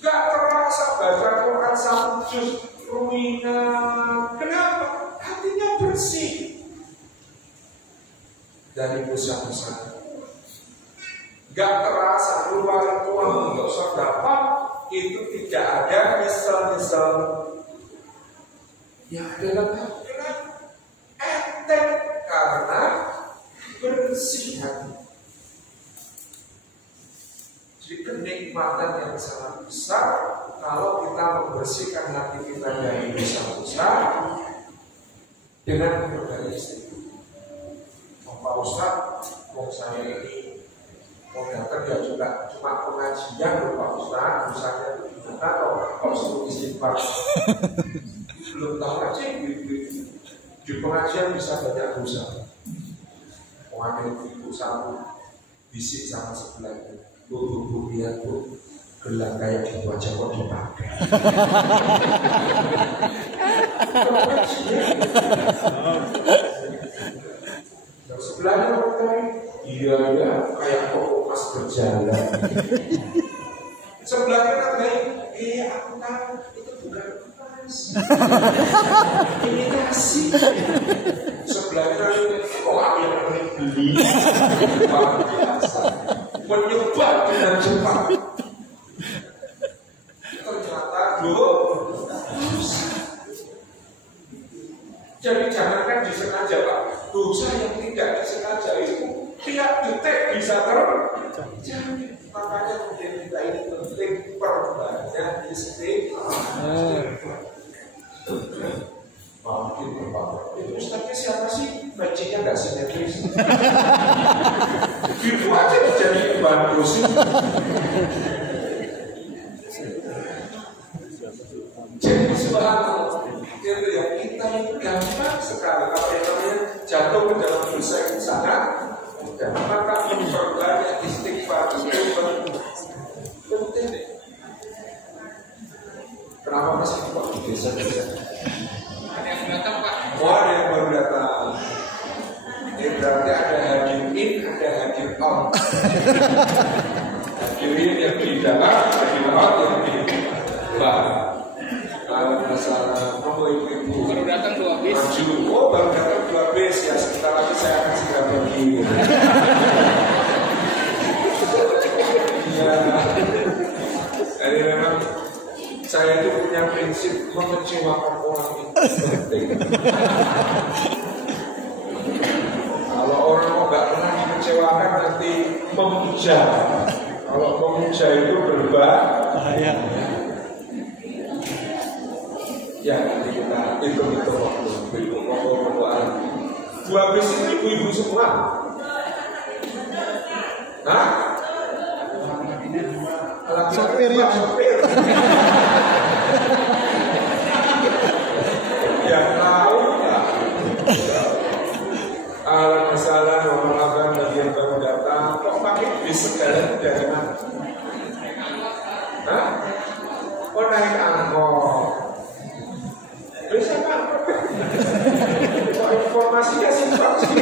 gak terasa baca Quran satu juz ruminan. Kenapa? Hatinya bersih dari dosa-dosa. Gak terasa luar uang untuk sedekah, itu tidak ada misal-misal yang adalah enteng karena bersih hati. Jadi kenikmatan yang sangat besar kalau kita membersihkan hati kita dari dosa-dosa dengan berbagai istighfar. Pak Ustadz, saya ini mau datang ya juga cuma pengajian loh Pak Ustadz, dosanya itu gimana kok suruh istighfar? Belum tahu aja di pengajian bisa banyak dosa. Ada ibu satu bisik sama sebelahnya, bu lihat bu, gelang kayak gitu aja kok dipakai. Yang sebelahnya berkata, iya kayak kok mas berjalan. Sebelah kanan baik, aku tahu itu bukan emas. Ini kasih. Sebelah kanan, kok aku yang beli? Luar biasa. Menyebar dengan cepat. Ternyata dosa. Jadi jangankan disengaja Pak, dosa yang tidak disengaja itu tiap detik bisa terjadi. Makanya kemudian kita ini penting perbanyak istighfar. Makin berapa? Itu Ustaznya siapa sih? Mancingnya nggak simetris. Itu aja jadi bagus. Jadi subhanallah, itu ya kita ini gampang sekali kalau yang namanya jatuh ke dalam dosa yang sangat mudah. Maka memperbanyak istighfar itu penting deh. Kenapa masih kok di desa-desa? Ada yang datang Pak? Oh, ada yang baru datang. Ini berarti ada hadir in, ada hadir out. Hadir in yang di dalam, hadir out yang di luar. Masalah ibu baru datang 2 bis. Oh, baru datang 2 bis ya. Sebentar lagi saya akan segera pergi. Ya, jadi memang saya itu punya prinsip mengecewakan orang itu penting. Kalau orang kok nggak pernah dikecewakan nanti memuja. Kalau memuja itu berbahaya. Ya, nanti kita hitung-hitung waktu. Dua bis itu ibu-ibu semua. Hah? Sopir ya. Sopir. Ya tahu nggak? Masalah orang bagi yang baru datang. Kok pakai bis segala dari mana? Hah? Oh, naik angkot. Bisa kan? Informasinya simpang sih.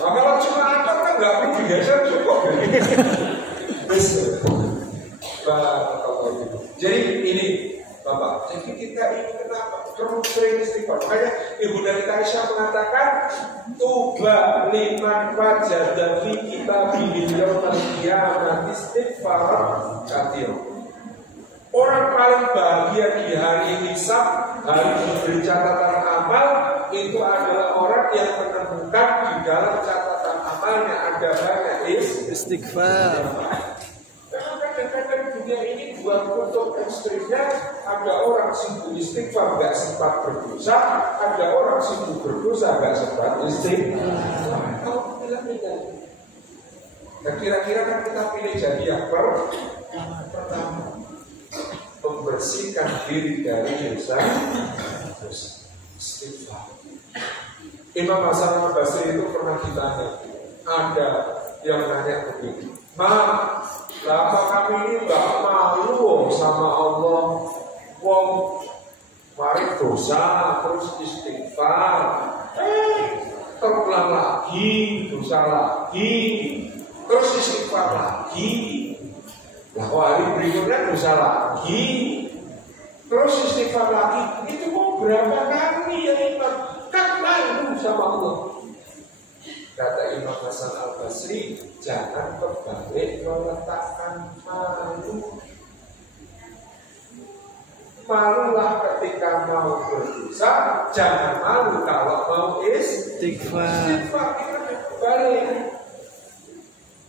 Kalau cuma angkot kan nggak perlu digeser cukup. Jadi ini Bapak, jadi kita ini kenapa? Terus sering istighfar. Makanya Ibu dari Aisyah mengatakan, tuba liman wajada fi kitabihi yaumal qiyamah istighfar katsir. Orang paling bahagia di hari hisab, hari diberi catatan amal, itu adalah orang yang menemukan di dalam catatan amalnya ada banyak istighfar. Karena kadang-kadang dunia ini dua kutub ekstrimnya, ada orang sibuk istighfar nggak sempat berdosa, ada orang sibuk berdosa nggak sempat istighfar. Kalau pilih-pilih, nah kira-kira kan kita pilih jadi yang pertama. Membersihkan diri dari dosa istighfar. Imam Hasan al-Basri itu pernah ditanya, ada yang nanya begini, lama kami ini gak malu sama Allah, wong mari dosa terus istighfar, terulang lagi, dosa lagi, terus istighfar lagi. Nah, hari berikutnya dosa lagi, terus istighfar lagi. Itu mau berapa kali ya Imam? Kan malu sama Allah. Kata Imam Hasan al-Basri, jangan kebalik meletakkan malu. Malulah ketika mau berdosa, jangan malu kalau mau istighfar. Istighfar itu balik.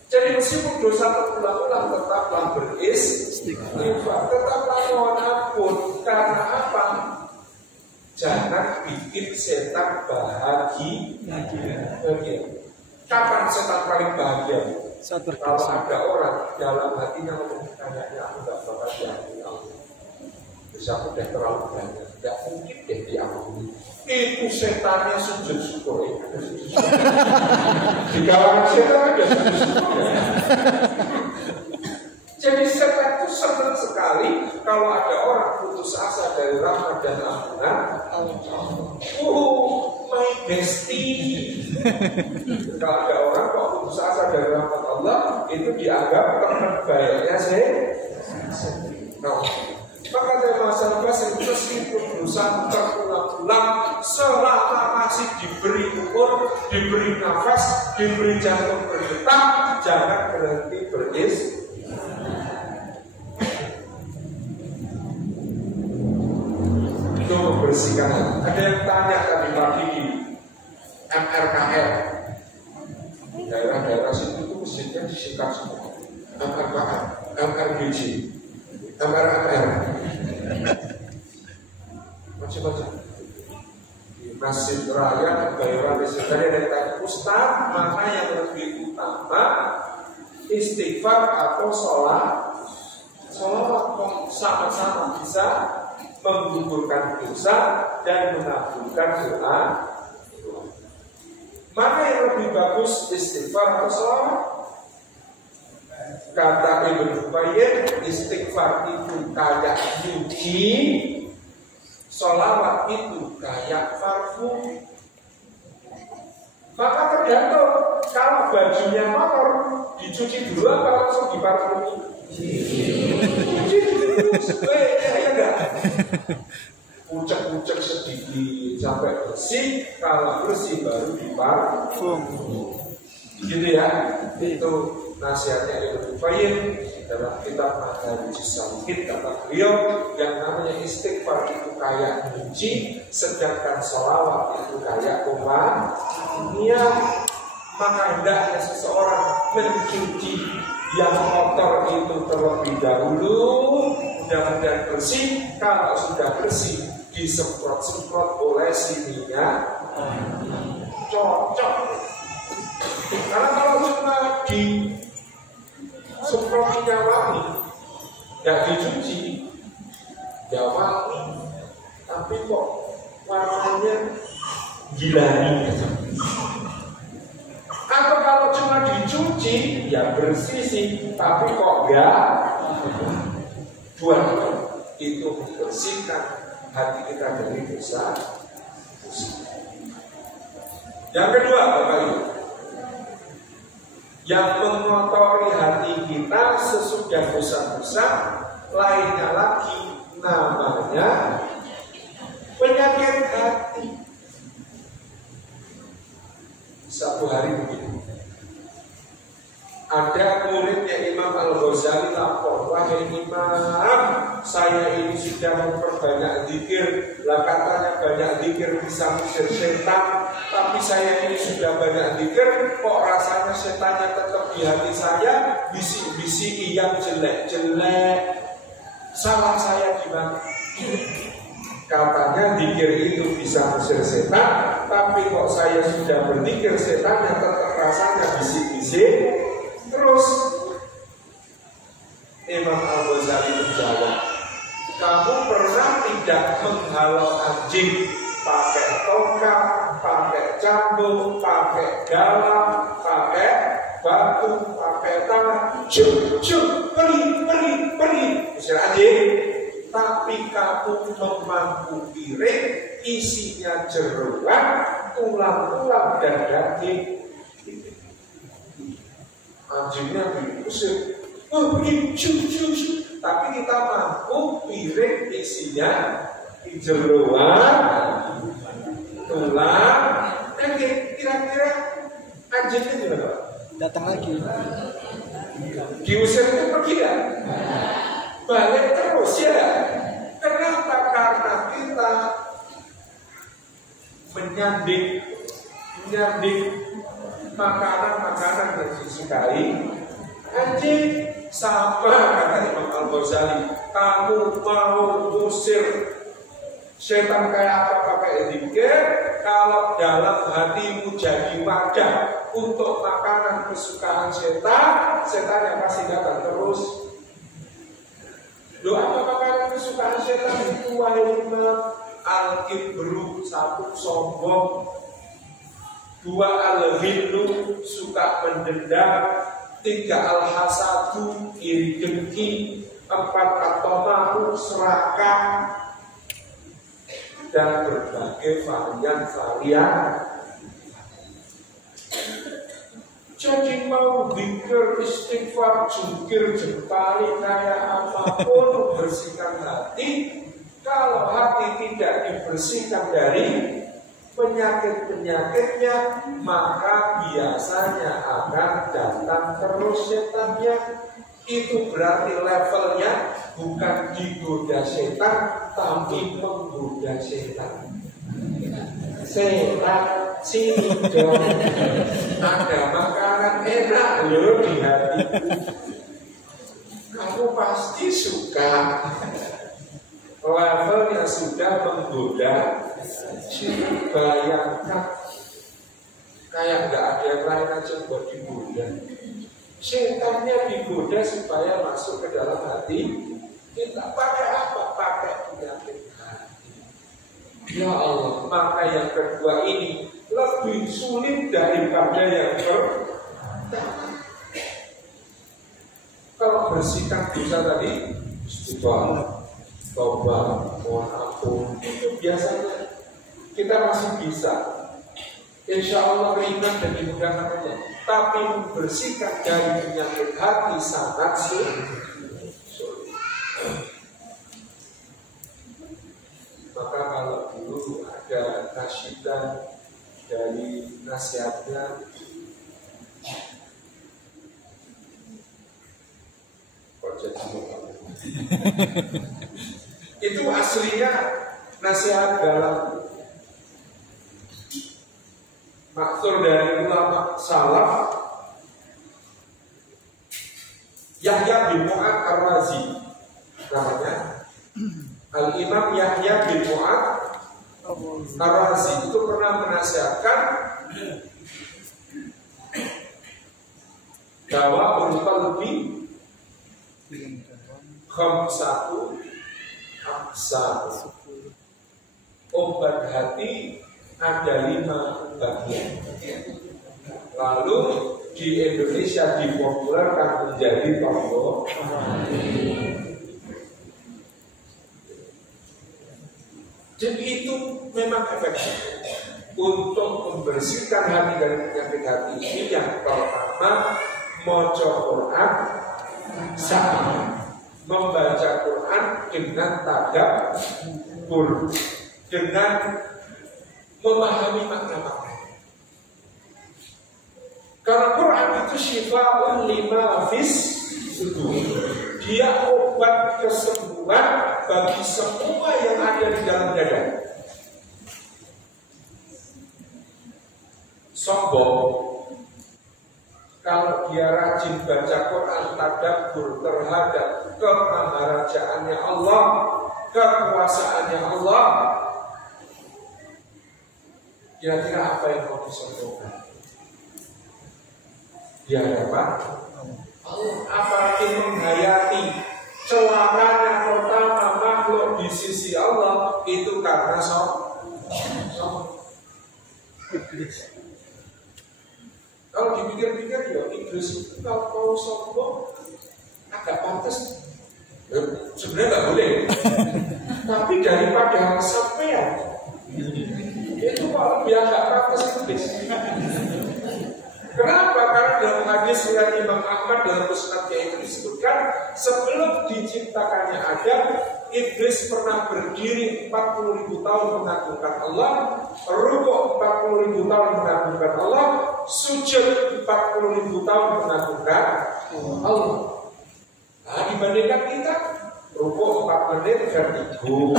Jadi meskipun dosa terulang-ulang tetaplah beristighfar, tetaplah mohon ampun. Karena apa? Jangan bikin setan bahagia. Kapan setan paling bahagia? Kalau ada orang dalam hatinya kayaknya aku gak bakal diampuni Allah. Terus aku udah terlalu banyak, gak mungkin deh diampuni. Itu setannya sujud syukur. Di kalangan setan ada sujud syukur. Jadi setan itu senang sekali kalau ada orang putus asa dari rahmat dan ampunan Allah. My bestie. Kalau ada orang kok Allah itu dianggap teman baiknya saya. Nah, maka dari masalah itu meskipun dosa terulang-ulang selama masih diberi umur, diberi nafas, diberi jantung berdetak, jangan berhenti itu membersihkan. Ada yang tanya tadi pagi di MRKL, daerah-daerah situ itu masjidnya disikat semua. MRKL, MRBJ, MRMR, macam-macam. Di Masjid Raya Kebayoran Lestari ada yang tanya, Ustaz, mana yang lebih utama, istighfar atau sholat? Sholat sama-sama bisa menggugurkan dosa dan mengabulkan doa. Mana yang lebih bagus, istighfar atau sholat? Kata Ibnu Qayyim, istighfar itu kayak nyuci, sholawat itu kayak parfum. Maka tergantung, kalau bajunya kotor, dicuci dulu apa langsung diparfumi? Cuci dulu, ya enggak? Ucek-ucek sedikit sampai bersih, kalau bersih baru diparfum. Gitu ya, itu nasihatnya Ibnu Qayyim dalam kitab Madarij Salikin. Kata beliau, yang namanya istighfar itu kayak nyuci, sedangkan sholawat itu kayak minyak. Maka hendaknya seseorang mencuci yang kotor itu terlebih dahulu, mudah-mudahan bersih. Kalau sudah bersih, disemprot-semprot olesi minyak, cocok. Karena kalau cuma semprot minyak wangi, nggak dicuci, ya wangi, tapi kok warnanya gilani. Atau kalau cuma dicuci, ya bersih sih, tapi kok enggak. Dua-dua itu membersihkan hati kita dari dosa. Yang kedua, Bapak Ibu, yang mengotori hati kita sesudah dosa-dosa lainnya lagi namanya penyakit hati. Satu hari begini, ada muridnya Imam Al-Ghazali lapor, wahai Imam, saya ini sudah memperbanyak zikir. Lah katanya banyak zikir bisa mengusir setan, tapi saya ini sudah banyak zikir, kok rasanya setannya tetap di hati saya, bisik-bisiki yang jelek-jelek. Salah saya gimana? Katanya zikir itu bisa mengusir setan, tapi kok saya sudah berzikir, setannya tetap rasanya bisik-bisik. Terus Imam Al-Ghazali menjawab, kamu pernah tidak menghalau anjing pakai tongkat, pakai cambuk, pakai galam, pakai batu, pakai tangan, pergi, usir anjing. Tapi kamu memangku piring, isinya jeroan, tulang-tulang dan daging. Anjingnya diusir, tapi kita mampu piring isinya jeroan, tulang, daging. Kira-kira anjingnya gimana? Datang lagi. Diusir itu pergi kan? Balik terus ya. Kenapa? Karena kita menyanding makanan-makanan yang disukai anjing. Sama kata Imam Al-Ghazali, kamu mau usir setan kayak apa pakai zikir, kalau dalam hatimu jadi wadah untuk makanan kesukaan setan, setan yang pasti datang terus. Doa makanan kesukaan setan itu wahai Imam, al-kibru, satu sombong, dua al-ghillu, suka mendendam, tiga al-hasadu, iri dengki, empat at-tamahu, serakah, dan berbagai varian. Jadi mau zikir, istighfar, jungkir, jempali, kayak apapun bersihkan hati. Kalau hati tidak dibersihkan dari penyakit-penyakitnya, maka biasanya akan datang terus setannya. Itu berarti levelnya bukan digoda setan, tapi menggoda setan. Setan sini dong, ada makanan enak loh di hati. Kamu pasti suka. Level yang sudah menggoda, bayangkan kayak nggak ada yang lain aja buat digoda. Setannya digoda supaya masuk ke dalam hati kita. Pakai apa? Pakai penyakit hati. Ya Allah, maka yang kedua ini lebih sulit daripada yang pertama. Kalau bersihkan dosa tadi, istighfar, taubat, mohon ampun, itu biasanya kita masih bisa. Insya Allah ringan dan dimudahkan aja. Tapi membersihkan dari penyakit hati sangat sulit. Maka kalau dulu ada nasyidan dari nasihatnya, itu aslinya nasihat dalam maksud dari ulama salaf Yahya bin Mu'ad Ar-Razi namanya. Al-Imam Yahya bin Mu'ad Ar-Razi itu pernah menasihatkan bahwa qalbi khamsatu aqsam, obat hati ada 5 bagian. Lalu di Indonesia dipopulerkan menjadi tombol. Jadi itu memang efektif untuk membersihkan hati dari penyakit hati ini. Yang pertama, maca Quran, membaca Quran dengan tadabbur, dengan memahami makna-makna. Karena Quran itu syifa'un lima fis sudur. Dia obat kesembuhan bagi semua yang ada di dalam dada. Sombong kalau dia rajin baca Quran, tadabbur terhadap kemaharajaannya Allah, kekuasaannya Allah, kira-kira apa yang mau disombongkan di hadapan Allah? Apalagi menghayati celananya pertama makhluk di sisi Allah itu karena sombong. Kalau dipikir-pikir ya Iblis itu kalau mau sombong agak pantas. Sebenarnya nggak boleh. Tapi daripada sampean itu kalau dia nggak pantas Iblis. Kenapa? Karena dalam hadis riwayat Imam Ahmad dalam musnadnya itu disebutkan sebelum diciptakannya Adam, Iblis pernah berdiri 40.000 tahun mengagungkan Allah, rukuk 40.000 tahun mengagungkan Allah, sujud 40.000 tahun mengagungkan Allah. Nah, dibandingkan kita, rukuk 4 menit vertigo,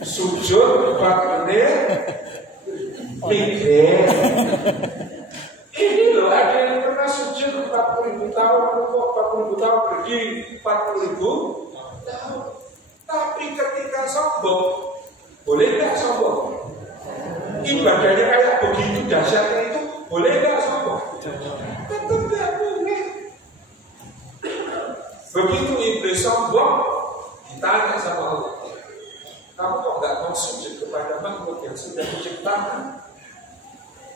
sujud 4 menit mikir. Ini loh, ada yang pernah sujud 40.000 tahun, rukuk 40.000 tahun, berdiri 40.000 tahun. Tapi ketika sombong, boleh nggak sombong? Ibadahnya kayak begitu dahsyatnya itu, boleh nggak sombong? Tetap nggak boleh. Begitu Iblis sombong, ditanya sama Allah, kamu kok nggak mau sujud kepada makhluk yang sudah diciptakan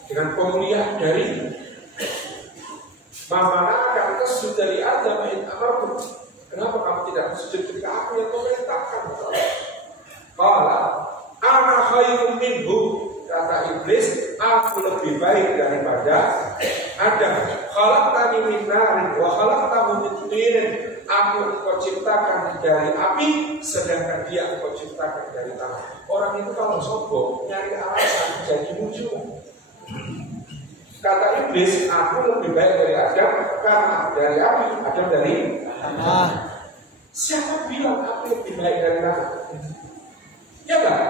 dengan pemulihan dari Mamana akan kesud dari Adam in amarkum. Kenapa kamu tidak sujud ketika aku yang memerintahkan? Qala ana khairun minhu, kata Iblis, aku lebih baik daripada Adam, khalaqtani min narin wa khalaqtahu min tin. Aku engkau ciptakan dari api, sedangkan dia engkau ciptakan dari tanah. Orang itu kalau sombong nyari alasan jadi muncul. Kata iblis, aku lebih baik dari Adam karena dari api, Adam dari tanah. Siapa bilang api lebih baik dari tanah? Ya kan?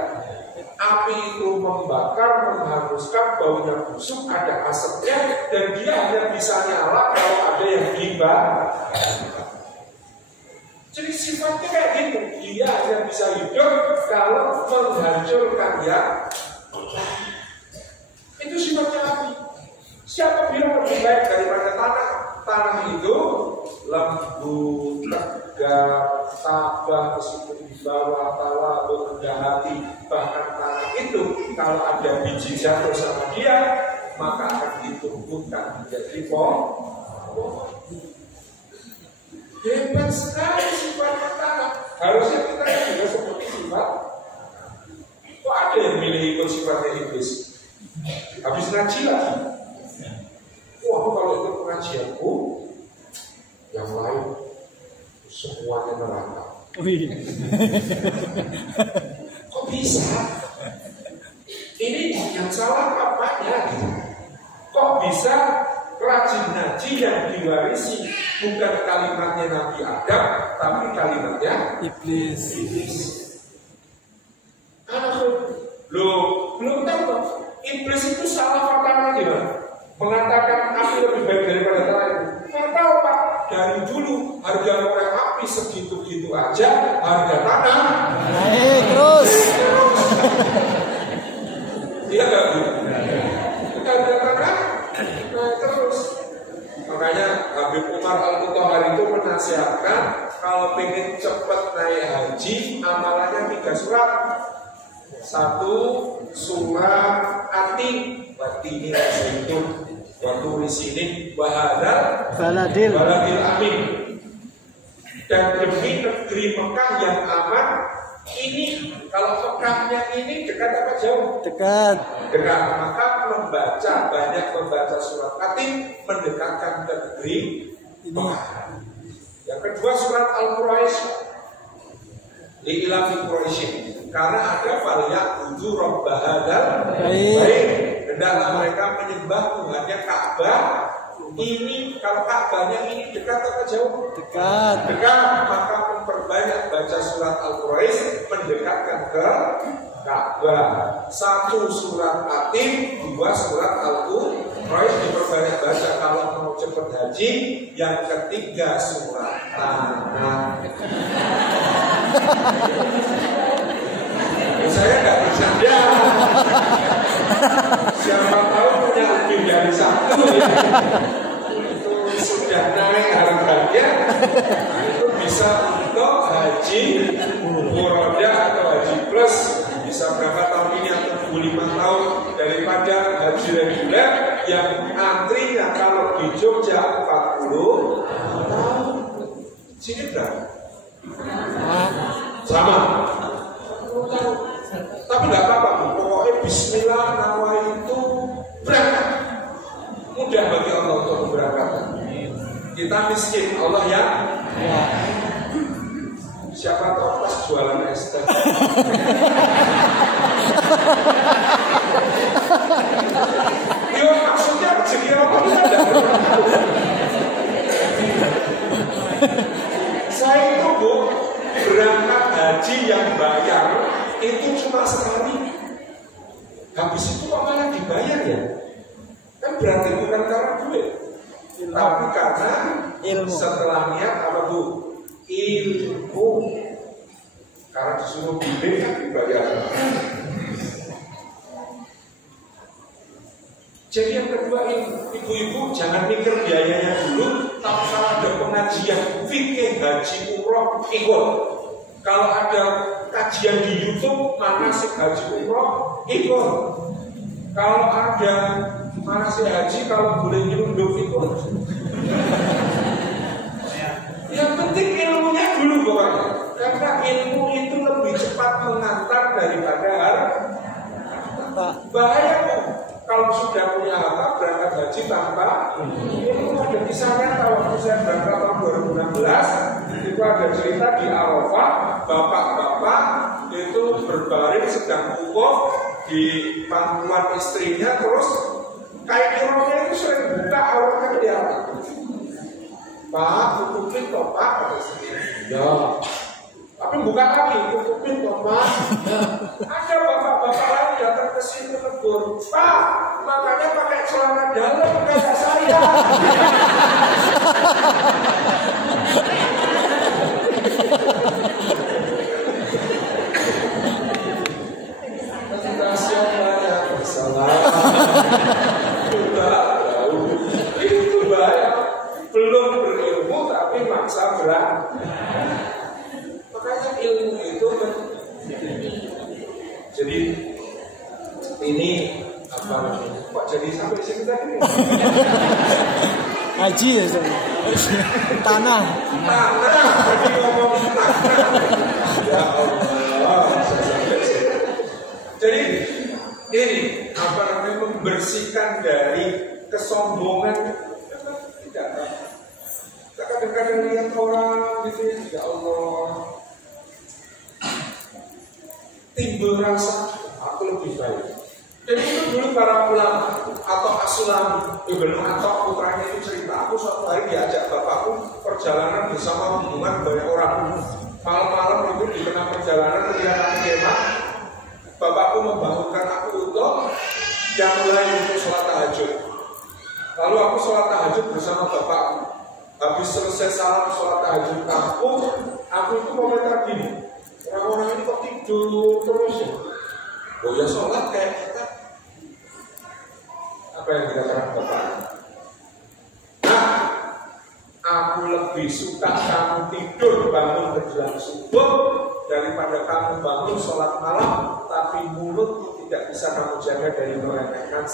Api itu membakar, menghanguskan, baunya busuk, ada asapnya, dan dia hanya bisa nyala kalau ada yang dibakar. Jadi sifatnya kayak gitu, dia hanya bisa hidup kalau menghancurkan yang lain. Itu sifatnya api. Siapa bilang lebih baik daripada tanah? Tanah itu lembut, tegar, tabah, meskipun di bawah tawa, rendah hati. Bahkan tanah itu kalau ada biji jatuh sama dia, maka akan ditumbuhkan menjadi pohon. Hebat sekali sifatnya tanah. Harusnya kita juga seperti sifat. Kok ada yang milih ikut sifatnya iblis? Habis ngaji lagi. Wah, kalau ikut pengajianku, yang lain semuanya neraka. Kok bisa? Ini yang salah apanya? Kok bisa rajin ngaji yang diwarisi bukan kalimatnya Nabi Adam, tapi kalimatnya Iblis. Karena belum tahu iblis itu salah pertama dia mengatakan api lebih baik daripada tanah. Nggak tahu Pak, dari dulu harga korek api segitu-gitu aja, harga tanah Naik terus. Iya nggak Bu? Harga tanah terus. Makanya Habib Umar Al-Mutahhari itu menasihatkan kalau pengen cepat naik haji, amalannya 3 surat. 1 surat Atin, watini itu waktu di sini bahadal Baladil amin. Dan demi negeri Mekah yang aman, ini kalau Mekahnya ini dekat apa jauh? dekat. Dekat, maka banyak membaca surat Atin mendekatkan ke negeri Mekah. Yang kedua surat Al-Quraisy, Li'ilafi Quraisy, karena ada falyak tujuh robbahadal baik, hendaklah mereka menyembah Tuhannya Ka'bah. Ini kalau Ka'bahnya ini dekat atau jauh? Dekat. Maka memperbanyak baca surat Al-Quraisy mendekatkan ke Ka'bah. 1 surat Atin, 2 surat Al-Quraisy diperbanyak baca kalau mau cepat haji. Yang ketiga surat Tanah. Saya nggak bercanda. Siapa tahu punya lebih dari 1 ya. Itu sudah naik harganya. Itu bisa untuk haji muroda atau haji plus. Bisa berapa tahun ini atau 25 tahun daripada haji reguler yang antrinya kalau di Jogja 40 tahun. Sini berapa? Sama. Tapi nggak apa-apa, pokoknya Bismillah nawa itu berangkat. Mudah bagi Allah untuk memberangkatkan. Kita miskin, Allah ya. Siapa tahu pas jualan es teh. Yo maksudnya rezeki apa tidak? Saya itu Bu berangkat haji yang bayar itu cuma sekali. Habis itu kok malah dibayar ya? Kan berarti bukan karena duit, tapi karena ilmu. Setelah niat apa Bu? Ilmu. Karena disuruh bimbing kan dibayar. Jadi yang kedua ini, ibu-ibu jangan mikir biayanya dulu. Tapi kalau ada pengajian fikih haji umroh ikut. Kalau ada kajian di YouTube manasik haji umroh ikut. Kalau ada manasik haji kalau boleh nyelundup ikut. Yang penting ilmunya dulu pokoknya. Karena ilmu itu lebih cepat mengantar daripada harta. Bahaya kok kalau sudah punya harta berangkat haji tanpa ilmu. Ada kisahnya waktu saya berangkat tahun 2016 itu ada cerita di Arafah, bapak-bapak itu berbaring sedang wukuf di pangkuan istrinya, terus kain irongnya itu sering buka, auratnya kelihatan. Pak, tutupin toh Pak, kata istrinya. Ya. Tapi buka lagi, tutupin toh Pak. Ada bapak-bapak lain datang ke sini tegur, Pak, makanya pakai celana dalam kayak saya. Kasihan banyak masalah. Sudah tahu itu bahaya. Belum berilmu tapi maksa berat. Makanya ilmu itu jadi ini apa namanya? Kok jadi sampai sini tadi? Haji ya, tanah. Jadi ngomong tanah. Ya Allah, saya sampai sini. Jadi ini apa namanya, membersihkan dari kesombongan. Tidak. Kita kadang-kadang lihat orang gitu ya Allah, timbul rasa aku lebih baik. Jadi itu dulu para ulama atau As-Sulami Ibnu atau putranya itu cerita, aku suatu hari diajak bapakku perjalanan bersama hubungan banyak orang. Malam-malam itu di tengah perjalanan ketika kemah, bapakku membangunkan aku untuk yang mulai untuk sholat tahajud. Lalu aku sholat tahajud bersama bapakku. Habis selesai salam sholat tahajud aku itu komentar gini, orang-orang ini kok tidur terus ya? Oh ya sholat kayak kita. Apa yang dikatakan bapak? Nah, aku lebih suka kamu tidur bangun menjelang subuh daripada kamu bangun sholat malam tapi mulut tidak bisa kamu jaga dari meremehkan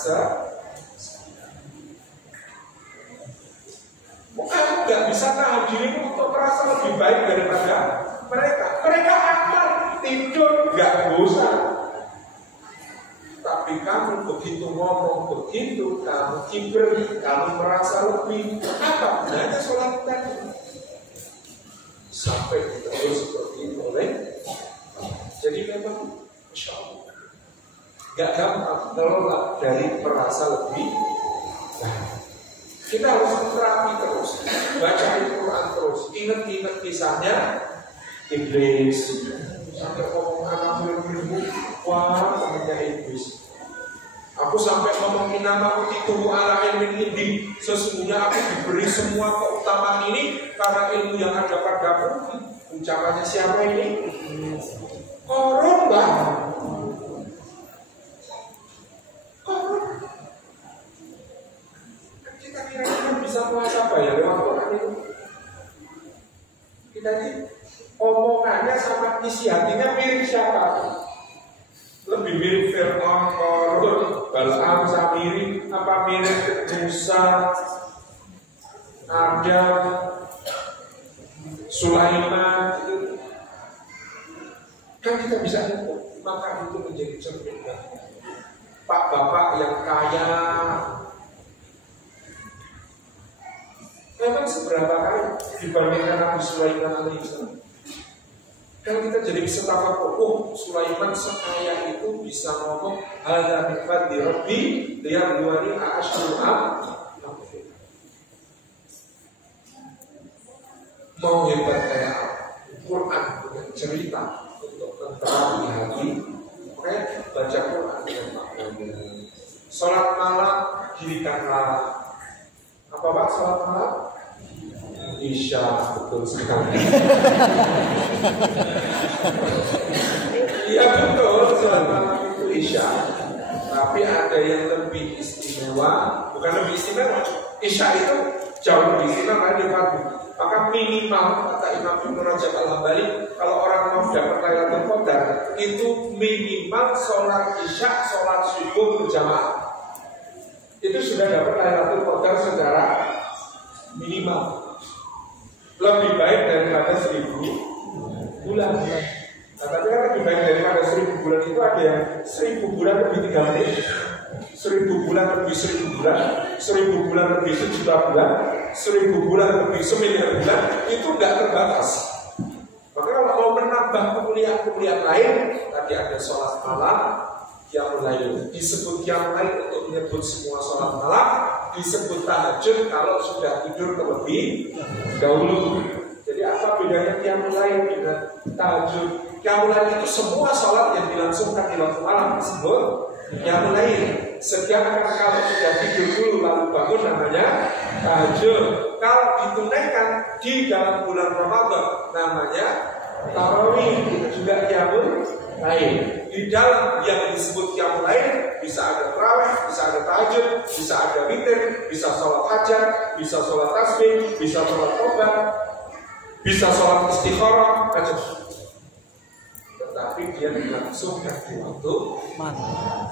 kamu gak bisa tahan dirimu untuk merasa lebih baik daripada mereka. Mereka akan tidur gak bosan. Tapi kamu begitu ngomong begitu, kamu kiber, kamu merasa lebih. Apa gunanya sholat tadi? Sampai ditegur seperti itu oleh. Jadi memang Masya Allah, gak gampang kelola dari merasa lebih. Nah, kita harus terapi terus, baca Al-Quran terus, ingat-ingat kisahnya iblis. Sampai ngomong anak ilmu, wah temannya iblis. Aku sampai ngomongin namaku itu ala ilmin indi. Sesungguhnya aku diberi semua keutamaan ini karena ilmu yang ada padaku. Ucapannya siapa ini? Korun, Mbak. Korun. Kita kira-kira bisa puasa apa ya lewat Quran itu? Kita ini omongannya sama isi hatinya mirip siapa? Lebih mirip Fir'aun, Qarun, Bal'am, Samiri, apa mirip Musa, Adam, Sulaiman gitu. Kan kita bisa lihat, maka itu menjadi cermin. Pak bapak yang kaya memang seberapa kaya dibandingkan Nabi Sulaiman alaihissalam. Kalau kita jadi bisa tahu, Sulaiman sekaya itu bisa ngomong hadza min fadli rabbi liyabluwani a'ashkuru am. Mau hebat kayak Quran dengan cerita untuk tentram di hati, makanya baca Quran dengan maknanya. Salat malam dirikanlah. Apa Pak salat malam? Isya, betul sekali. Iya betul, sholat malam itu Isya. Tapi ada yang lebih istimewa, bukan lebih istimewa. Isya itu jauh lebih istimewa dari fardu. Maka minimal kata Imam Ibnu Rajab Al-Hambali, kalau orang mau dapat Lailatul Qadar itu minimal sholat Isya, sholat subuh berjamaah. Itu sudah dapat Lailatul Qadar secara minimal. Lebih baik daripada 1000 bulan. Nah, tapi kan lebih baik daripada 1000 bulan itu ada yang 1000 bulan lebih 3 menit. 1000 bulan lebih 1000 bulan, 1000 bulan lebih 1 juta bulan, 1000 bulan lebih 1.000.000 bulan, itu nggak terbatas. Maka kalau mau menambah kemuliaan lain, tadi ada sholat malam, qiyamul lail. Disebut qiyamul lail untuk menyebut semua sholat malam, disebut tahajud kalau sudah tidur terlebih dahulu. Jadi apa bedanya qiyamul lail dengan tahajud? Qiyamul lail itu semua sholat yang dilangsungkan di waktu malam disebut qiyamul lail. Sedangkan kalau sudah tidur dulu lalu bangun namanya tahajud. Kalau ditunaikan di dalam bulan Ramadan namanya tarawih, itu juga qiyamul lail. Di dalam yang disebut qiyamul lail bisa ada tarawih, bisa ada tahajud, bisa ada witir, bisa sholat hajat, bisa sholat tasbih, bisa sholat tobat, bisa sholat istikharah, macam. Tetapi dia dilangsungkan di waktu malam.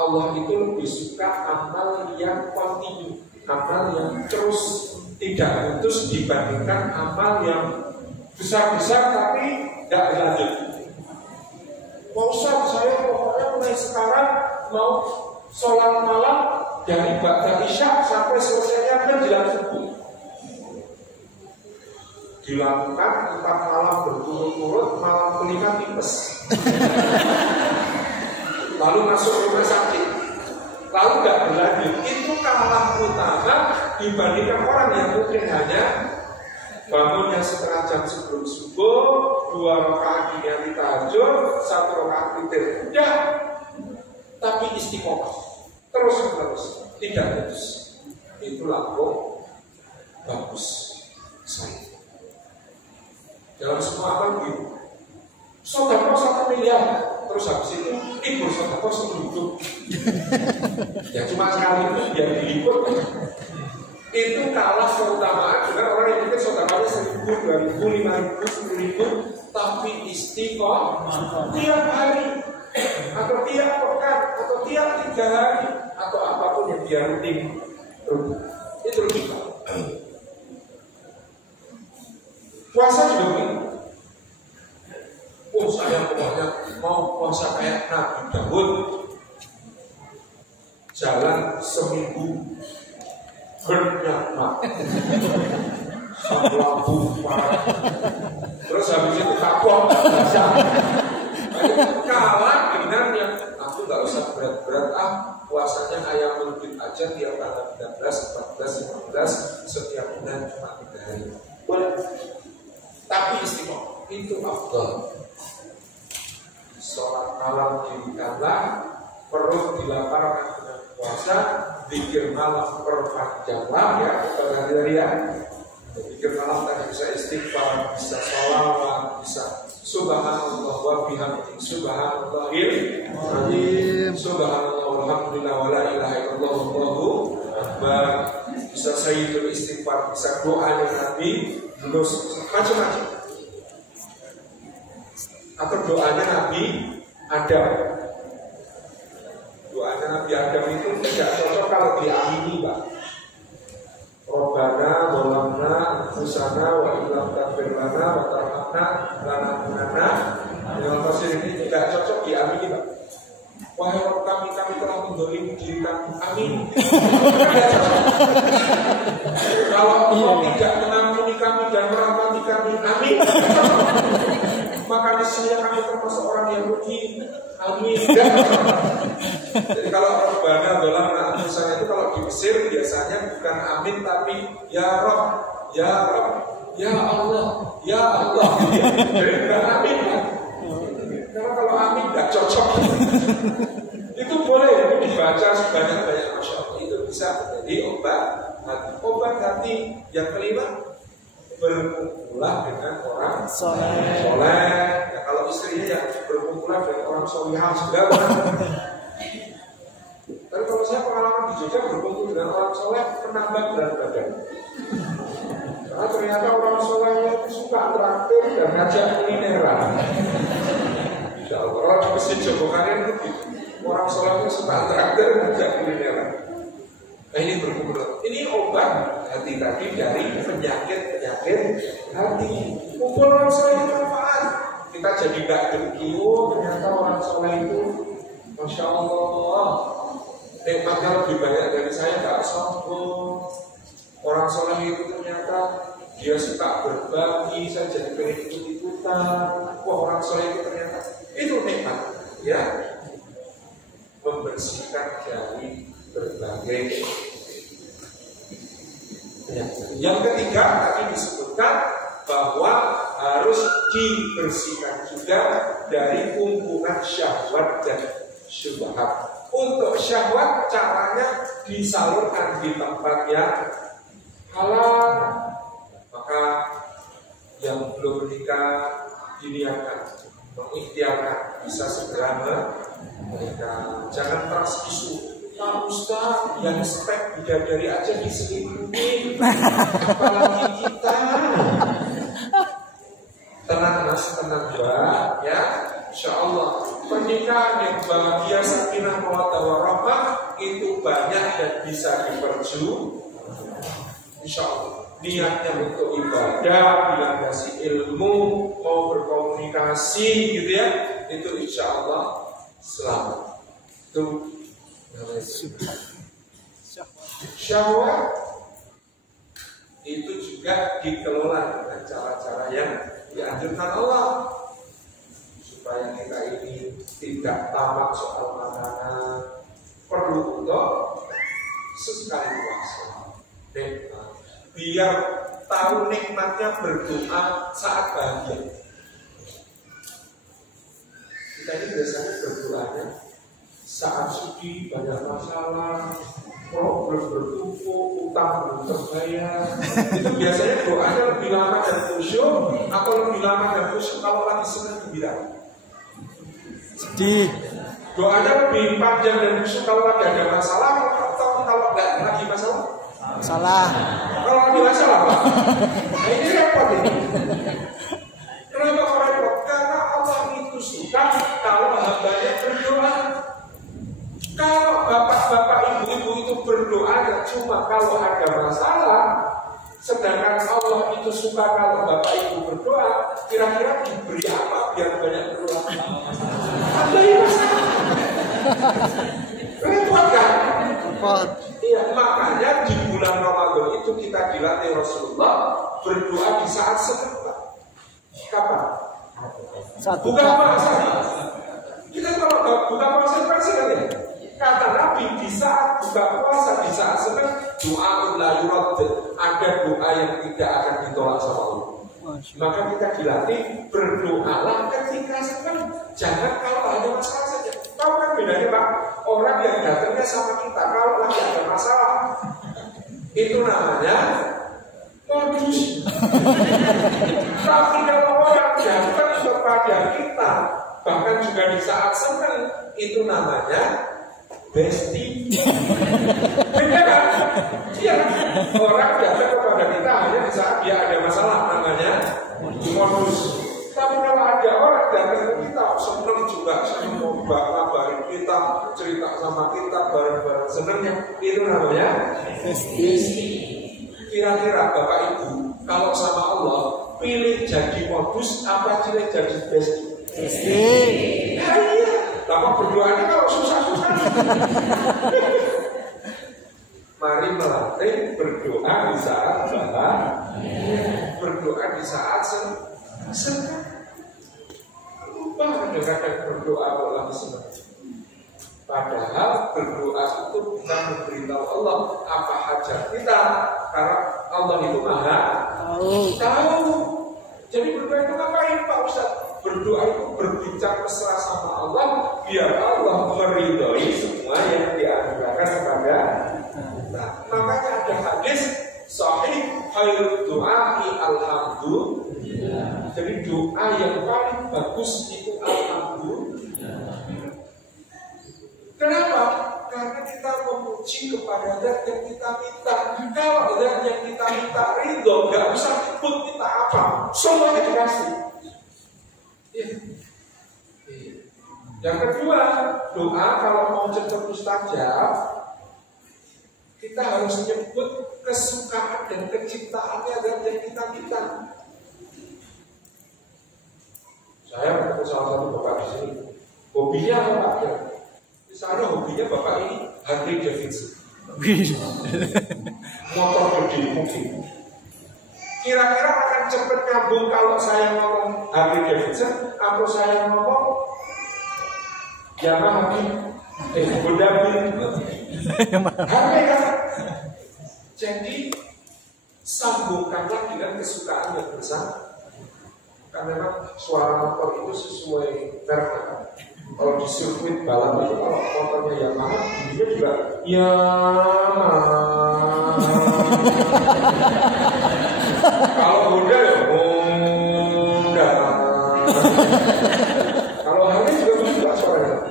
Allah itu lebih suka amal yang kontinu, amal yang terus tidak putus dibandingkan amal yang besar-besar tapi tidak berlanjut. Mau saya pokoknya mulai sekarang mau sholat malam dari ba'da isya sampai selesainya menjelang subuh. Dilakukan 4 malam berturut-turut, malam kelima tipes. Lalu masuk rumah sakit, lalu nggak berlanjut. Itu kalah utama dibandingkan orang yang mungkin hanya bangunnya setengah jam sebelum subuh, 2 rakaat diniati tahajud, 1 rakaat witir, udah. Tapi istiqomah terus tidak putus. Itu lampu bagus saya. Dalam semua amal gitu. Sedekah 1 miliar. Terus habis itu libur sedekah seumur. Ya cuma sekali itu biar dilipur. Itu kalah keutamaan dengan orang yang mungkin sedekahnya 1.000, 2.000, 5.000, 10.000, tapi istiqomah tiap hari atau tiap pekan atau tiap 3 hari atau apapun yang dia rutin. Itu lebih baik. Puasa juga begitu. Oh saya pokoknya mau puasa kayak Nabi Daud, jalan seminggu bernyamak lampu parah, terus habis itu kapok kalah dengan yang aku nggak usah berat-berat, puasanya ayam melukit aja tiap tanggal 13, 14, 15 setiap bulan cuma 3 hari boleh, tapi istiqomah itu afdal. Sholat malam dirikanlah, perut dilaparkan dengan puasa, zikir malam perpanjanglah ya, hari-hari ya. Zikir malam tadi bisa istighfar, bisa sholawat, bisa subhanallah wa bihamdihi, subhanallahil azim, subhanallah walhamdulillah wa la ilaha illallah wallahu akbar, bisa sayyidul istighfar, bisa doanya Nabi, terus macam-macam. Atau doanya Nabi Adam. Doanya Nabi Adam itu tidak cocok kalau diamini, Pak. Robbana dolamna anfusana wa illam taghfir lana wa tarhamna lanakunanna minal khasirin. Ini tidak cocok diamini, Pak. Wahai Rabb kami telah menzalimi diri kami. Amin. Kalau Allah tidak mengampuni kami dan merahmati kami, amin. Maka niscaya kami termasuk orang yang rugi. Amin. Jadi kalau Rabbana dolamna anfusana itu kalau di Mesir biasanya bukan amin tapi ya Rabb, ya Rabb, ya Allah, ya Allah. Jadi bukan amin kan? Karena kalau amin tidak cocok. Itu boleh itu dibaca sebanyak-banyak, Masya Allah. Itu bisa menjadi obat hati. Obat hati yang kelima, berkumpulah dengan orang soleh. Ya, kalau istrinya ya berkumpulah dengan orang solihah juga. Tapi kalau saya pengalaman di Jogja berkumpul dengan orang soleh menambah berat badan. Karena ternyata orang solehnya itu suka traktir dan ngajak kulineran. Insya Allah orang di Masjid Jogokaryan itu gitu. Orang soleh itu suka traktir dan ngajak kulineran. Nah ini berkumpul. Ini obat hati tadi dari penyakit hati. Kumpul orang soleh itu manfaat. kita jadi gak dengki. Oh ternyata orang soleh itu Masya Allah nikmatnya lebih banyak dari saya, gak sombong. Orang soleh itu ternyata dia suka berbagi, saya jadi pengen ikut-ikutan. Wah orang soleh itu ternyata itu nikmat, ya, membersihkan dari berbagai. Yang ketiga tadi disebutkan bahwa harus dibersihkan juga dari kumpulan syahwat dan syubhat. Untuk syahwat caranya disalurkan di tempat yang halal. Maka yang belum menikah diniatkan, mengikhtiarkan bisa segera menikah. Jangan teras isu. Pak Ustaz, yang spek bidadari aja diselingkuhin, apalagi kita. Tenang mas, tenang mbak, ya. Insya Allah pernikahan yang bahagia, sakinah, mawaddah warahmah itu banyak dan bisa diperjuangkan. Insya Allah niatnya untuk ibadah, bila kasih ilmu, mau berkomunikasi gitu ya, itu insya Allah selamat. Itu syahwat itu juga dikelola dengan cara-cara yang dianjurkan Allah supaya kita ini tidak tamak soal makanan, perlu untuk sesekali puasa. Biar tahu nikmatnya berdoa saat bahagia. Kita ini biasanya berdoanya saat sedih, banyak masalah, problem bertumpuk, utang belum terbayar. Itu biasanya doanya lebih lama dan khusyuk, atau lebih lama dan khusyuk kalau lagi senang gembira. Sedih. Doanya lebih panjang dan khusyuk kalau lagi ada masalah, atau kalau nggak lagi masalah? Salah. Kalau lagi masalah, Pak. Nah ini repot ini. Kenapa kok repot? Karena Allah itu suka kalau hambanya berdoa. Kalau bapak-bapak, ibu-ibu itu berdoa cuma kalau ada masalah, sedangkan Allah itu suka kalau bapak ibu berdoa, kira-kira diberi apa biar banyak berdoa? Ada yang masalah. Repot kan? Repot. Iya, makanya di bulan Ramadan itu kita dilatih Rasulullah berdoa di saat sebentar. Kapan? Bukan puasa. Kita kalau buka puasa pasti kan ya? Kata Nabi di saat buka puasa, di saat senang, doa la yurad, ada doa yang tidak akan ditolak sama Allah. Maka kita dilatih berdoalah ketika senang, jangan kalau ada masalah saja. Tahu kan bedanya Pak? Orang yang datangnya sama kita kalau lagi ada masalah, itu namanya modus. Tapi kalau orang datang kepada kita, bahkan juga di saat senang, itu namanya besti. Beda kan? Iya. Orang datang kepada kita hanya di saat dia ada masalah, namanya modus. Tapi kalau ada orang datang ke kita senang juga, senang mau kabarin kita, cerita sama kita, bareng-bareng senangnya, itu namanya besti. Kira-kira Bapak Ibu kalau sama Allah pilih jadi modus apa pilih jadi besti? Besti. Ya iya. Lama berdoanya kalau susah-susah. Mari melatih berdoa di saat bahagia, berdoa di saat senang. Lupa kadang-kadang berdoa kalau lagi senang. Padahal berdoa itu bukan memberitahu Allah apa hajat kita, karena Allah itu maha tahu. Jadi berdoa itu ngapain Pak Ustaz? Berdoa itu berbicara mesra sama Allah biar Allah meridhoi semua yang dianugerahkan kepada kita. Makanya ada hadis sahih khairud du'ai alhamdulillah. Jadi doa yang paling bagus itu alhamdulillah. Kenapa? Karena kita memuji kepada zat yang kita minta. Kalau zat yang kita minta ridho, nggak usah ikut kita apa, semuanya dikasih. Yang kedua, doa kalau mau cepat mustajab, kita harus menyebut kesukaan dan kecintaannya zat yang kita minta. Saya ketemu salah satu bapak di sini. Hobinya apa Pak? Ya. Misalnya hobinya bapak ini Harley Davidson. Motor gede mungkin. Kira-kira akan cepat nyambung kalau saya ngomong Harley Davidson atau saya ngomong Yamaha Honda Harley kan? Jadi sambungkanlah dengan kesukaan yang bersama. Karena memang suara motor itu sesuai merek. Kalau di sirkuit balap itu kalau motornya Yamaha, dia juga Yamaha. Kalau Honda ya Honda. Kalau Harley juga begitu suaranya.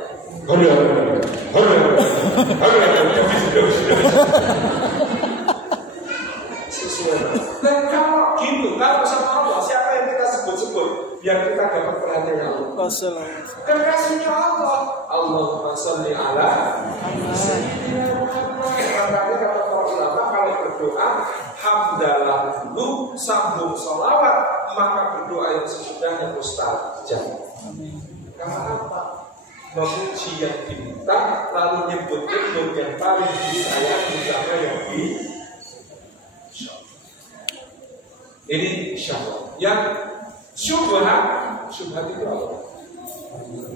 Honda. Sesuai. Dan kalau gitu, kalau sama Allah, siapa yang kita sebut-sebut biar kita dapat perhatian Allah? Kekasihnya Allah. Allahumma sholli ala Muhammad. Kata para ulama kalau berdoa hamdalah dulu sambung sholawat, maka berdoa yang sesudahnya mustajab. Karena apa? Memuji yang diminta, lalu nyebut-nyebut yang paling disayang misalnya yang di ini insyaallah. Yang syubhat itu apa?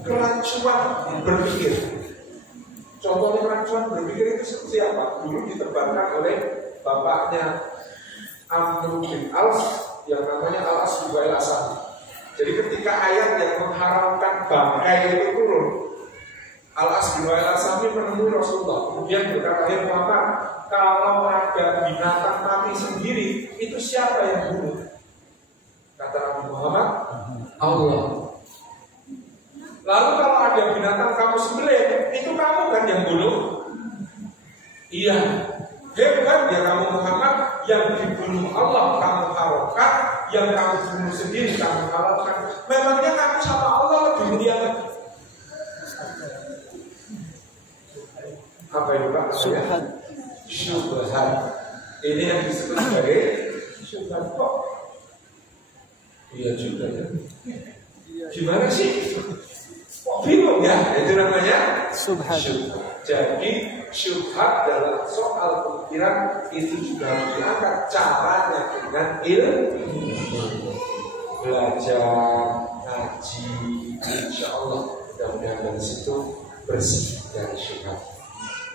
Kerancuan berpikir. Contohnya kerancuan berpikir itu seperti apa? Dulu ditebarkan oleh bapaknya Amr bin Auf yang namanya Al-As bin Wa'il Asadi. Jadi ketika ayat yang mengharamkan bangkai itu turun, Al-As bin Wa'il Asadi menemui Rasulullah. Kemudian berkata, "Hai Muhammad, kalau ada binatang mati sendiri, itu siapa yang bunuh?" Kata Nabi Muhammad, Allah. Lalu kalau ada binatang kamu sembelih, itu kamu kan yang bunuh? Iya. Bukan ya kamu Muhammad, yang dibunuh Allah kamu haramkan, yang kamu bunuh sendiri kamu haramkan. Memangnya kamu sama Allah lebih mulia lagi? Apa itu Pak? Syubhat. Ini yang disebut sebagai syubhat kok. Iya juga ya. Gimana sih? Kok bingung ya? Itu namanya syubhat. Jadi syubhat dalam soal pemikiran itu juga harus diangkat. Caranya dengan ilmu, belajar, ngaji, insya Allah mudah-mudahan dari situ bersih dari syubhat.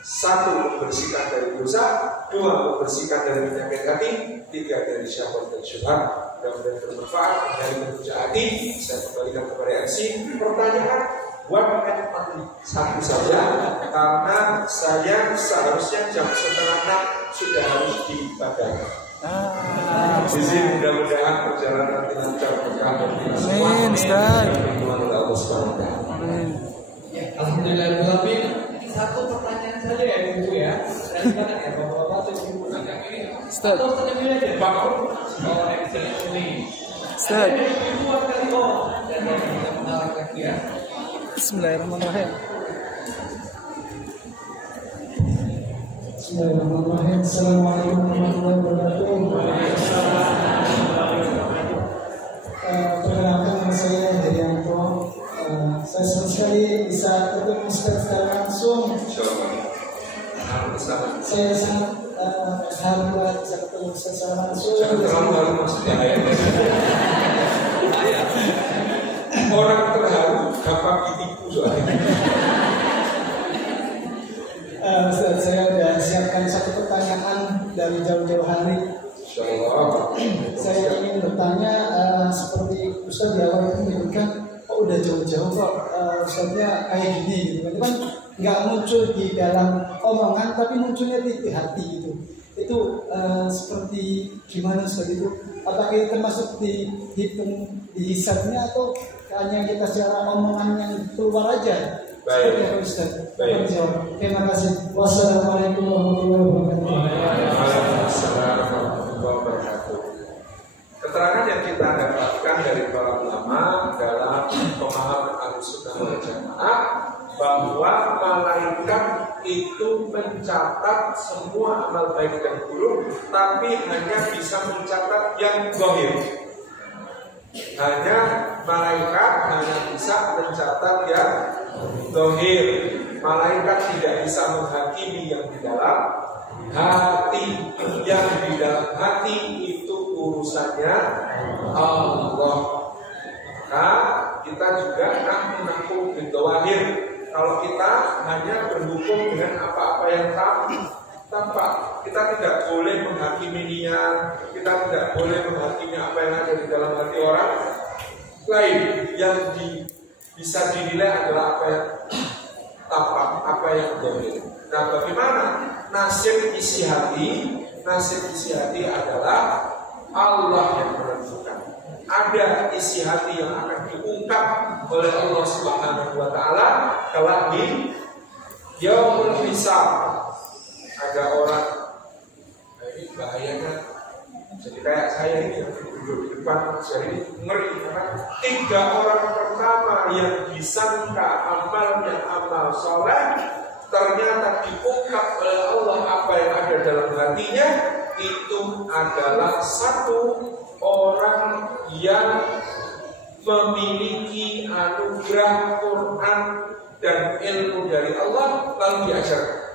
Satu, membersihkan dari dosa. Dua, membersihkan dari penyakit hati. Tiga, dari syahwat dan syubhat. Mudah-mudahan bermanfaat. Dari pekerja hati, saya kembalikan kepada MC. Pertanyaan, one and only, satu saja. Karena saya seharusnya jam 5:30 sudah harus di Padang. Di sini mudah-mudahan perjalanan kita lancar berkah bagi kita semua. Amin. Alhamdulillah. Satu pertanyaan saja ya Ibu ya. Dan silakan ya Bapak-bapak atau Ibu yang ini. Atau terlebih aja Pak. Oh, excellent. Ustaz. Ibu kali dan kita menarik lagi ya. Bismillahirrahmanirrahim. Bismillahirrahmanirrahim. Assalamualaikum warahmatullahi wabarakatuh. Perkenalkan saya Herianto. Saya senang sekali bisa ketemu secara langsung. Saya sangat alhamdulillah bisa ketemu secara langsung. Orang terharu gampang ditipu soalnya. Saya sudah siapkan satu pertanyaan dari jauh-jauh hari. Saya ingin bertanya seperti Ustaz di awal itu menyebutkan, udah jauh-jauh kok Ustaznya kayak gini gitu kan nggak muncul di dalam omongan tapi munculnya di hati gitu. Itu seperti gimana Ustaz itu? Apakah itu termasuk dihitung di hisabnya atau hanya kita secara omongan yang keluar aja? Seperti apa Ustaz? Terima kasih. Wassalamualaikum warahmatullahi wabarakatuh. Keterangan yang kita dapatkan dari para ulama dalam pemahaman Ahlussunnah wal Jamaah bahwa malaikat itu mencatat semua amal baik dan buruk, tapi hanya bisa mencatat yang zahir. Hanya Malaikat hanya bisa mencatat yang zahir. Malaikat tidak bisa menghakimi yang di dalam hati. Yang di dalam hati itu urusannya Allah. Maka kita juga nahkum bidzawahir. Kalau kita hanya berhukum dengan apa-apa yang tampak, kita tidak boleh menghakimi niat, kita tidak boleh menghakimi apa yang ada di dalam hati orang lain. Yang bisa dinilai adalah apa yang tampak, apa yang zahir. Nah, bagaimana nasib isi hati? Nasib isi hati adalah Allah yang menentukan. Ada isi hati yang akan diungkap oleh Allah Subhanahu wa Ta'ala kelak di Yaumul Hisab. Ada orang, nah ini bahayanya. Jadi kayak saya ini yang duduk di depan saya ini ngeri karena 3 orang pertama yang disangka amalnya amal soleh ternyata diungkap oleh Allah apa yang ada dalam hatinya. Itu adalah 1 orang yang memiliki anugerah Quran dan ilmu dari Allah lalu diajarkan.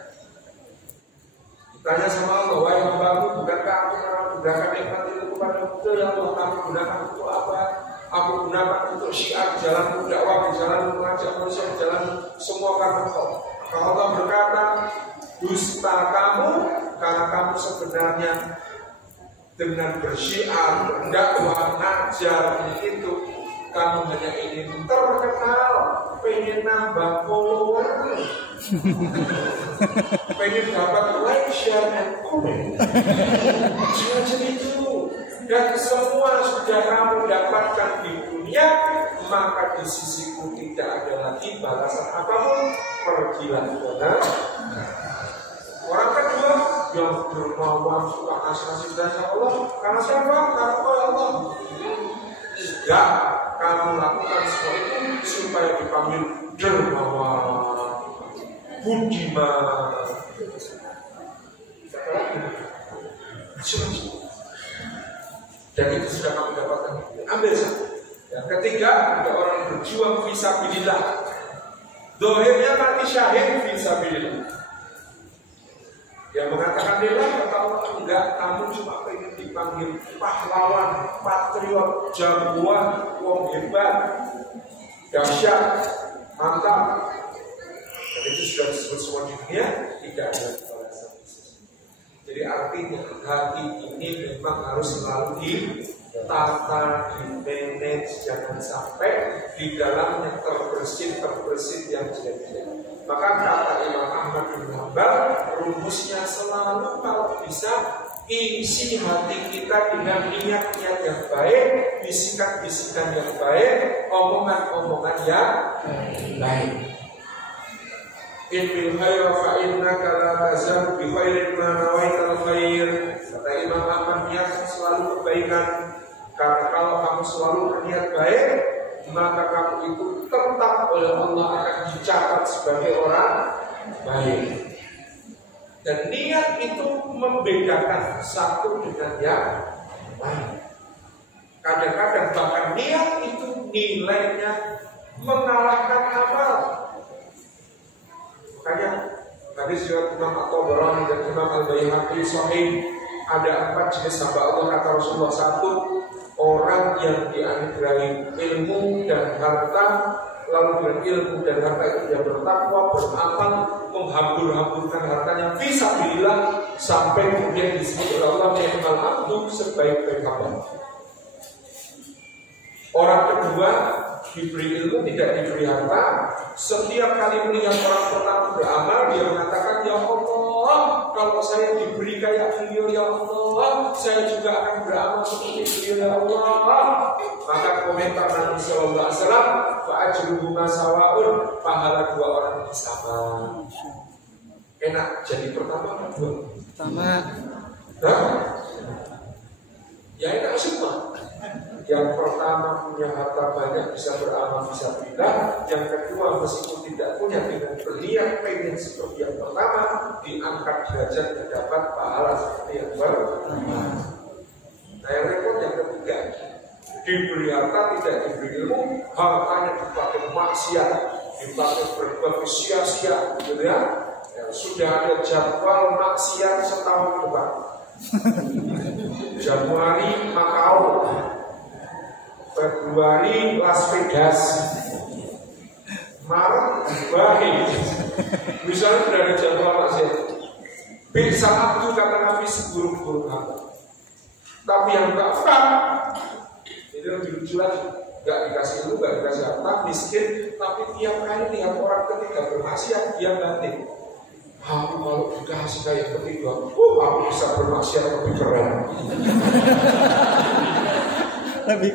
Tanya sama Allah, wahai hambaku, bukankah aku menggunakan nikmat itu kepada betul ya Allah? Kamu gunakan untuk apa? Aku gunakan untuk syiar jalan dakwah, jalan mengajak manusia, jalan semua karena Kau. Kalau Allah berkata, dusta kamu karena kamu sebenarnya dengan bersyiar, berdakwah, ngajar itu kamu hanya ingin terkenal, pengen nambah follower, pengen dapat like, share, and comment. Semacam itu. Dan semua sudah kamu dapatkan di dunia, maka di sisiku tidak ada lagi balasan apapun. Pergilah kepada orang kedua yang dermawan, suka kasih dan Allah. Karena siapa? Karena Allah. Enggak, kamu lakukan semua itu supaya dipanggil dermawan, budiman. Dan itu sudah kamu dapatkan. Ambil satu. Yang ketiga, ada orang berjuang fisabilillah. Dohirnya mati syahid fisabilillah. Yang mengatakan bela kata Allah, enggak, kamu cuma pengen dipanggil pahlawan, patriot, jagoan, wong hebat, dahsyat, mantap. Dan itu sudah disebut semua di dunia, tidak ada balasan. Jadi artinya hati ini memang harus selalu ditata, di-manage, jangan sampai di dalamnya terbersit yang jelek-jelek. Maka kata Imam Ahmad bin Hanbal, rumusnya selalu kalau bisa isi hati kita dengan niat-niat yang baik, bisikan-bisikan yang baik, omongan-omongan yang baik. In bil khair fa innaka la tazal bi khairin ma nawaital khair. Kata Imam Ahmad, niat selalu kebaikan. Karena kalau kamu selalu berniat baik, maka kamu itu tetap oleh Allah akan dicatat sebagai orang baik. Dan niat itu membedakan satu dengan yang lain. Kadang-kadang bahkan niat itu nilainya mengalahkan amal. Makanya hadis riwayat Imam At-Tabarani dan Imam Al-Baihaqi sahih, ada 4 jenis hamba Allah kata Rasulullah. 1, orang yang dianugerahi ilmu dan harta, lalu dengan ilmu dan harta itu dia bertakwa, beramal, menghambur-hamburkan hartanya fisabilillah sampai kemudian disebut oleh Allah ni'mal abdu, sebaik-baik hamba. Orang kedua diberi ilmu, tidak diberi harta. Setiap kali melihat orang pertama beramal, dia mengatakan, ya Allah, kalau saya diberi kayak beliau, ya Allah, saya juga akan beramal seperti beliau, ya Allah. Maka komentar Nabi Sallallahu Alaihi Wasallam, fa'ajruhu masawaun, pahala 2 orang ini sama. Enak jadi pertama atau kedua? Pertama. Ya enak semua. Yang pertama punya harta banyak, bisa beramal, bisa pindah. Yang kedua meskipun tidak punya, dengan berniat pengen seperti yang pertama, diangkat derajat dan dapat pahala seperti yang pertama. Nah yang repot yang ketiga, diberi harta tidak diberi ilmu, hartanya dipakai maksiat, dipakai berbagai sia-sia, gitu ya. Sudah ada jadwal maksiat setahun ke depan. Januari Macau, Februari Las Vegas, Maret Dubai. Misalnya sudah ada jadwal maksiat. Bisa itu kata Nabi seburuk-buruk harta. Tapi yang keempat, itu lebih lucu lagi. Gak dikasih ilmu, gak dikasih harta, miskin, tapi tiap kali lihat orang ketiga bermaksiat, dia ganti. Aku kalau dikasih kayak ketiga, aku bisa bermaksiat lebih keren. Lebih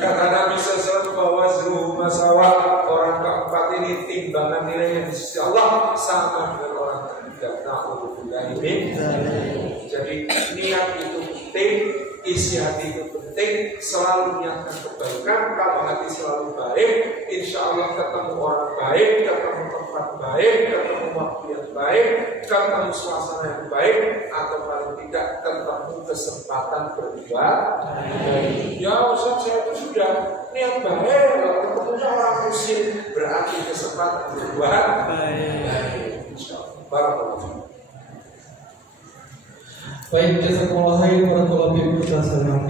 Kata Nabi SAW bahwa seluruh masalah orang keempat ini timbangan nilainya di sisi Allah sama dengan orang ketiga. Na'udzubillah ini. Jadi niat itu penting, isi hati itu penting, selalu niatkan kebaikan. Kalau hati selalu baik, insya Allah ketemu orang baik, ketemu tempat baik, ketemu waktu yang baik, ketemu suasana yang baik, atau paling tidak ketemu kesempatan berbuat. Ya Ustaz, saya itu sudah niat baik, ketemunya orang muslim, berarti kesempatan berbuat baik. Insya Allah. Barakallahu. Baik, jazakumullah khairan warahmatullahi wabarakatuh.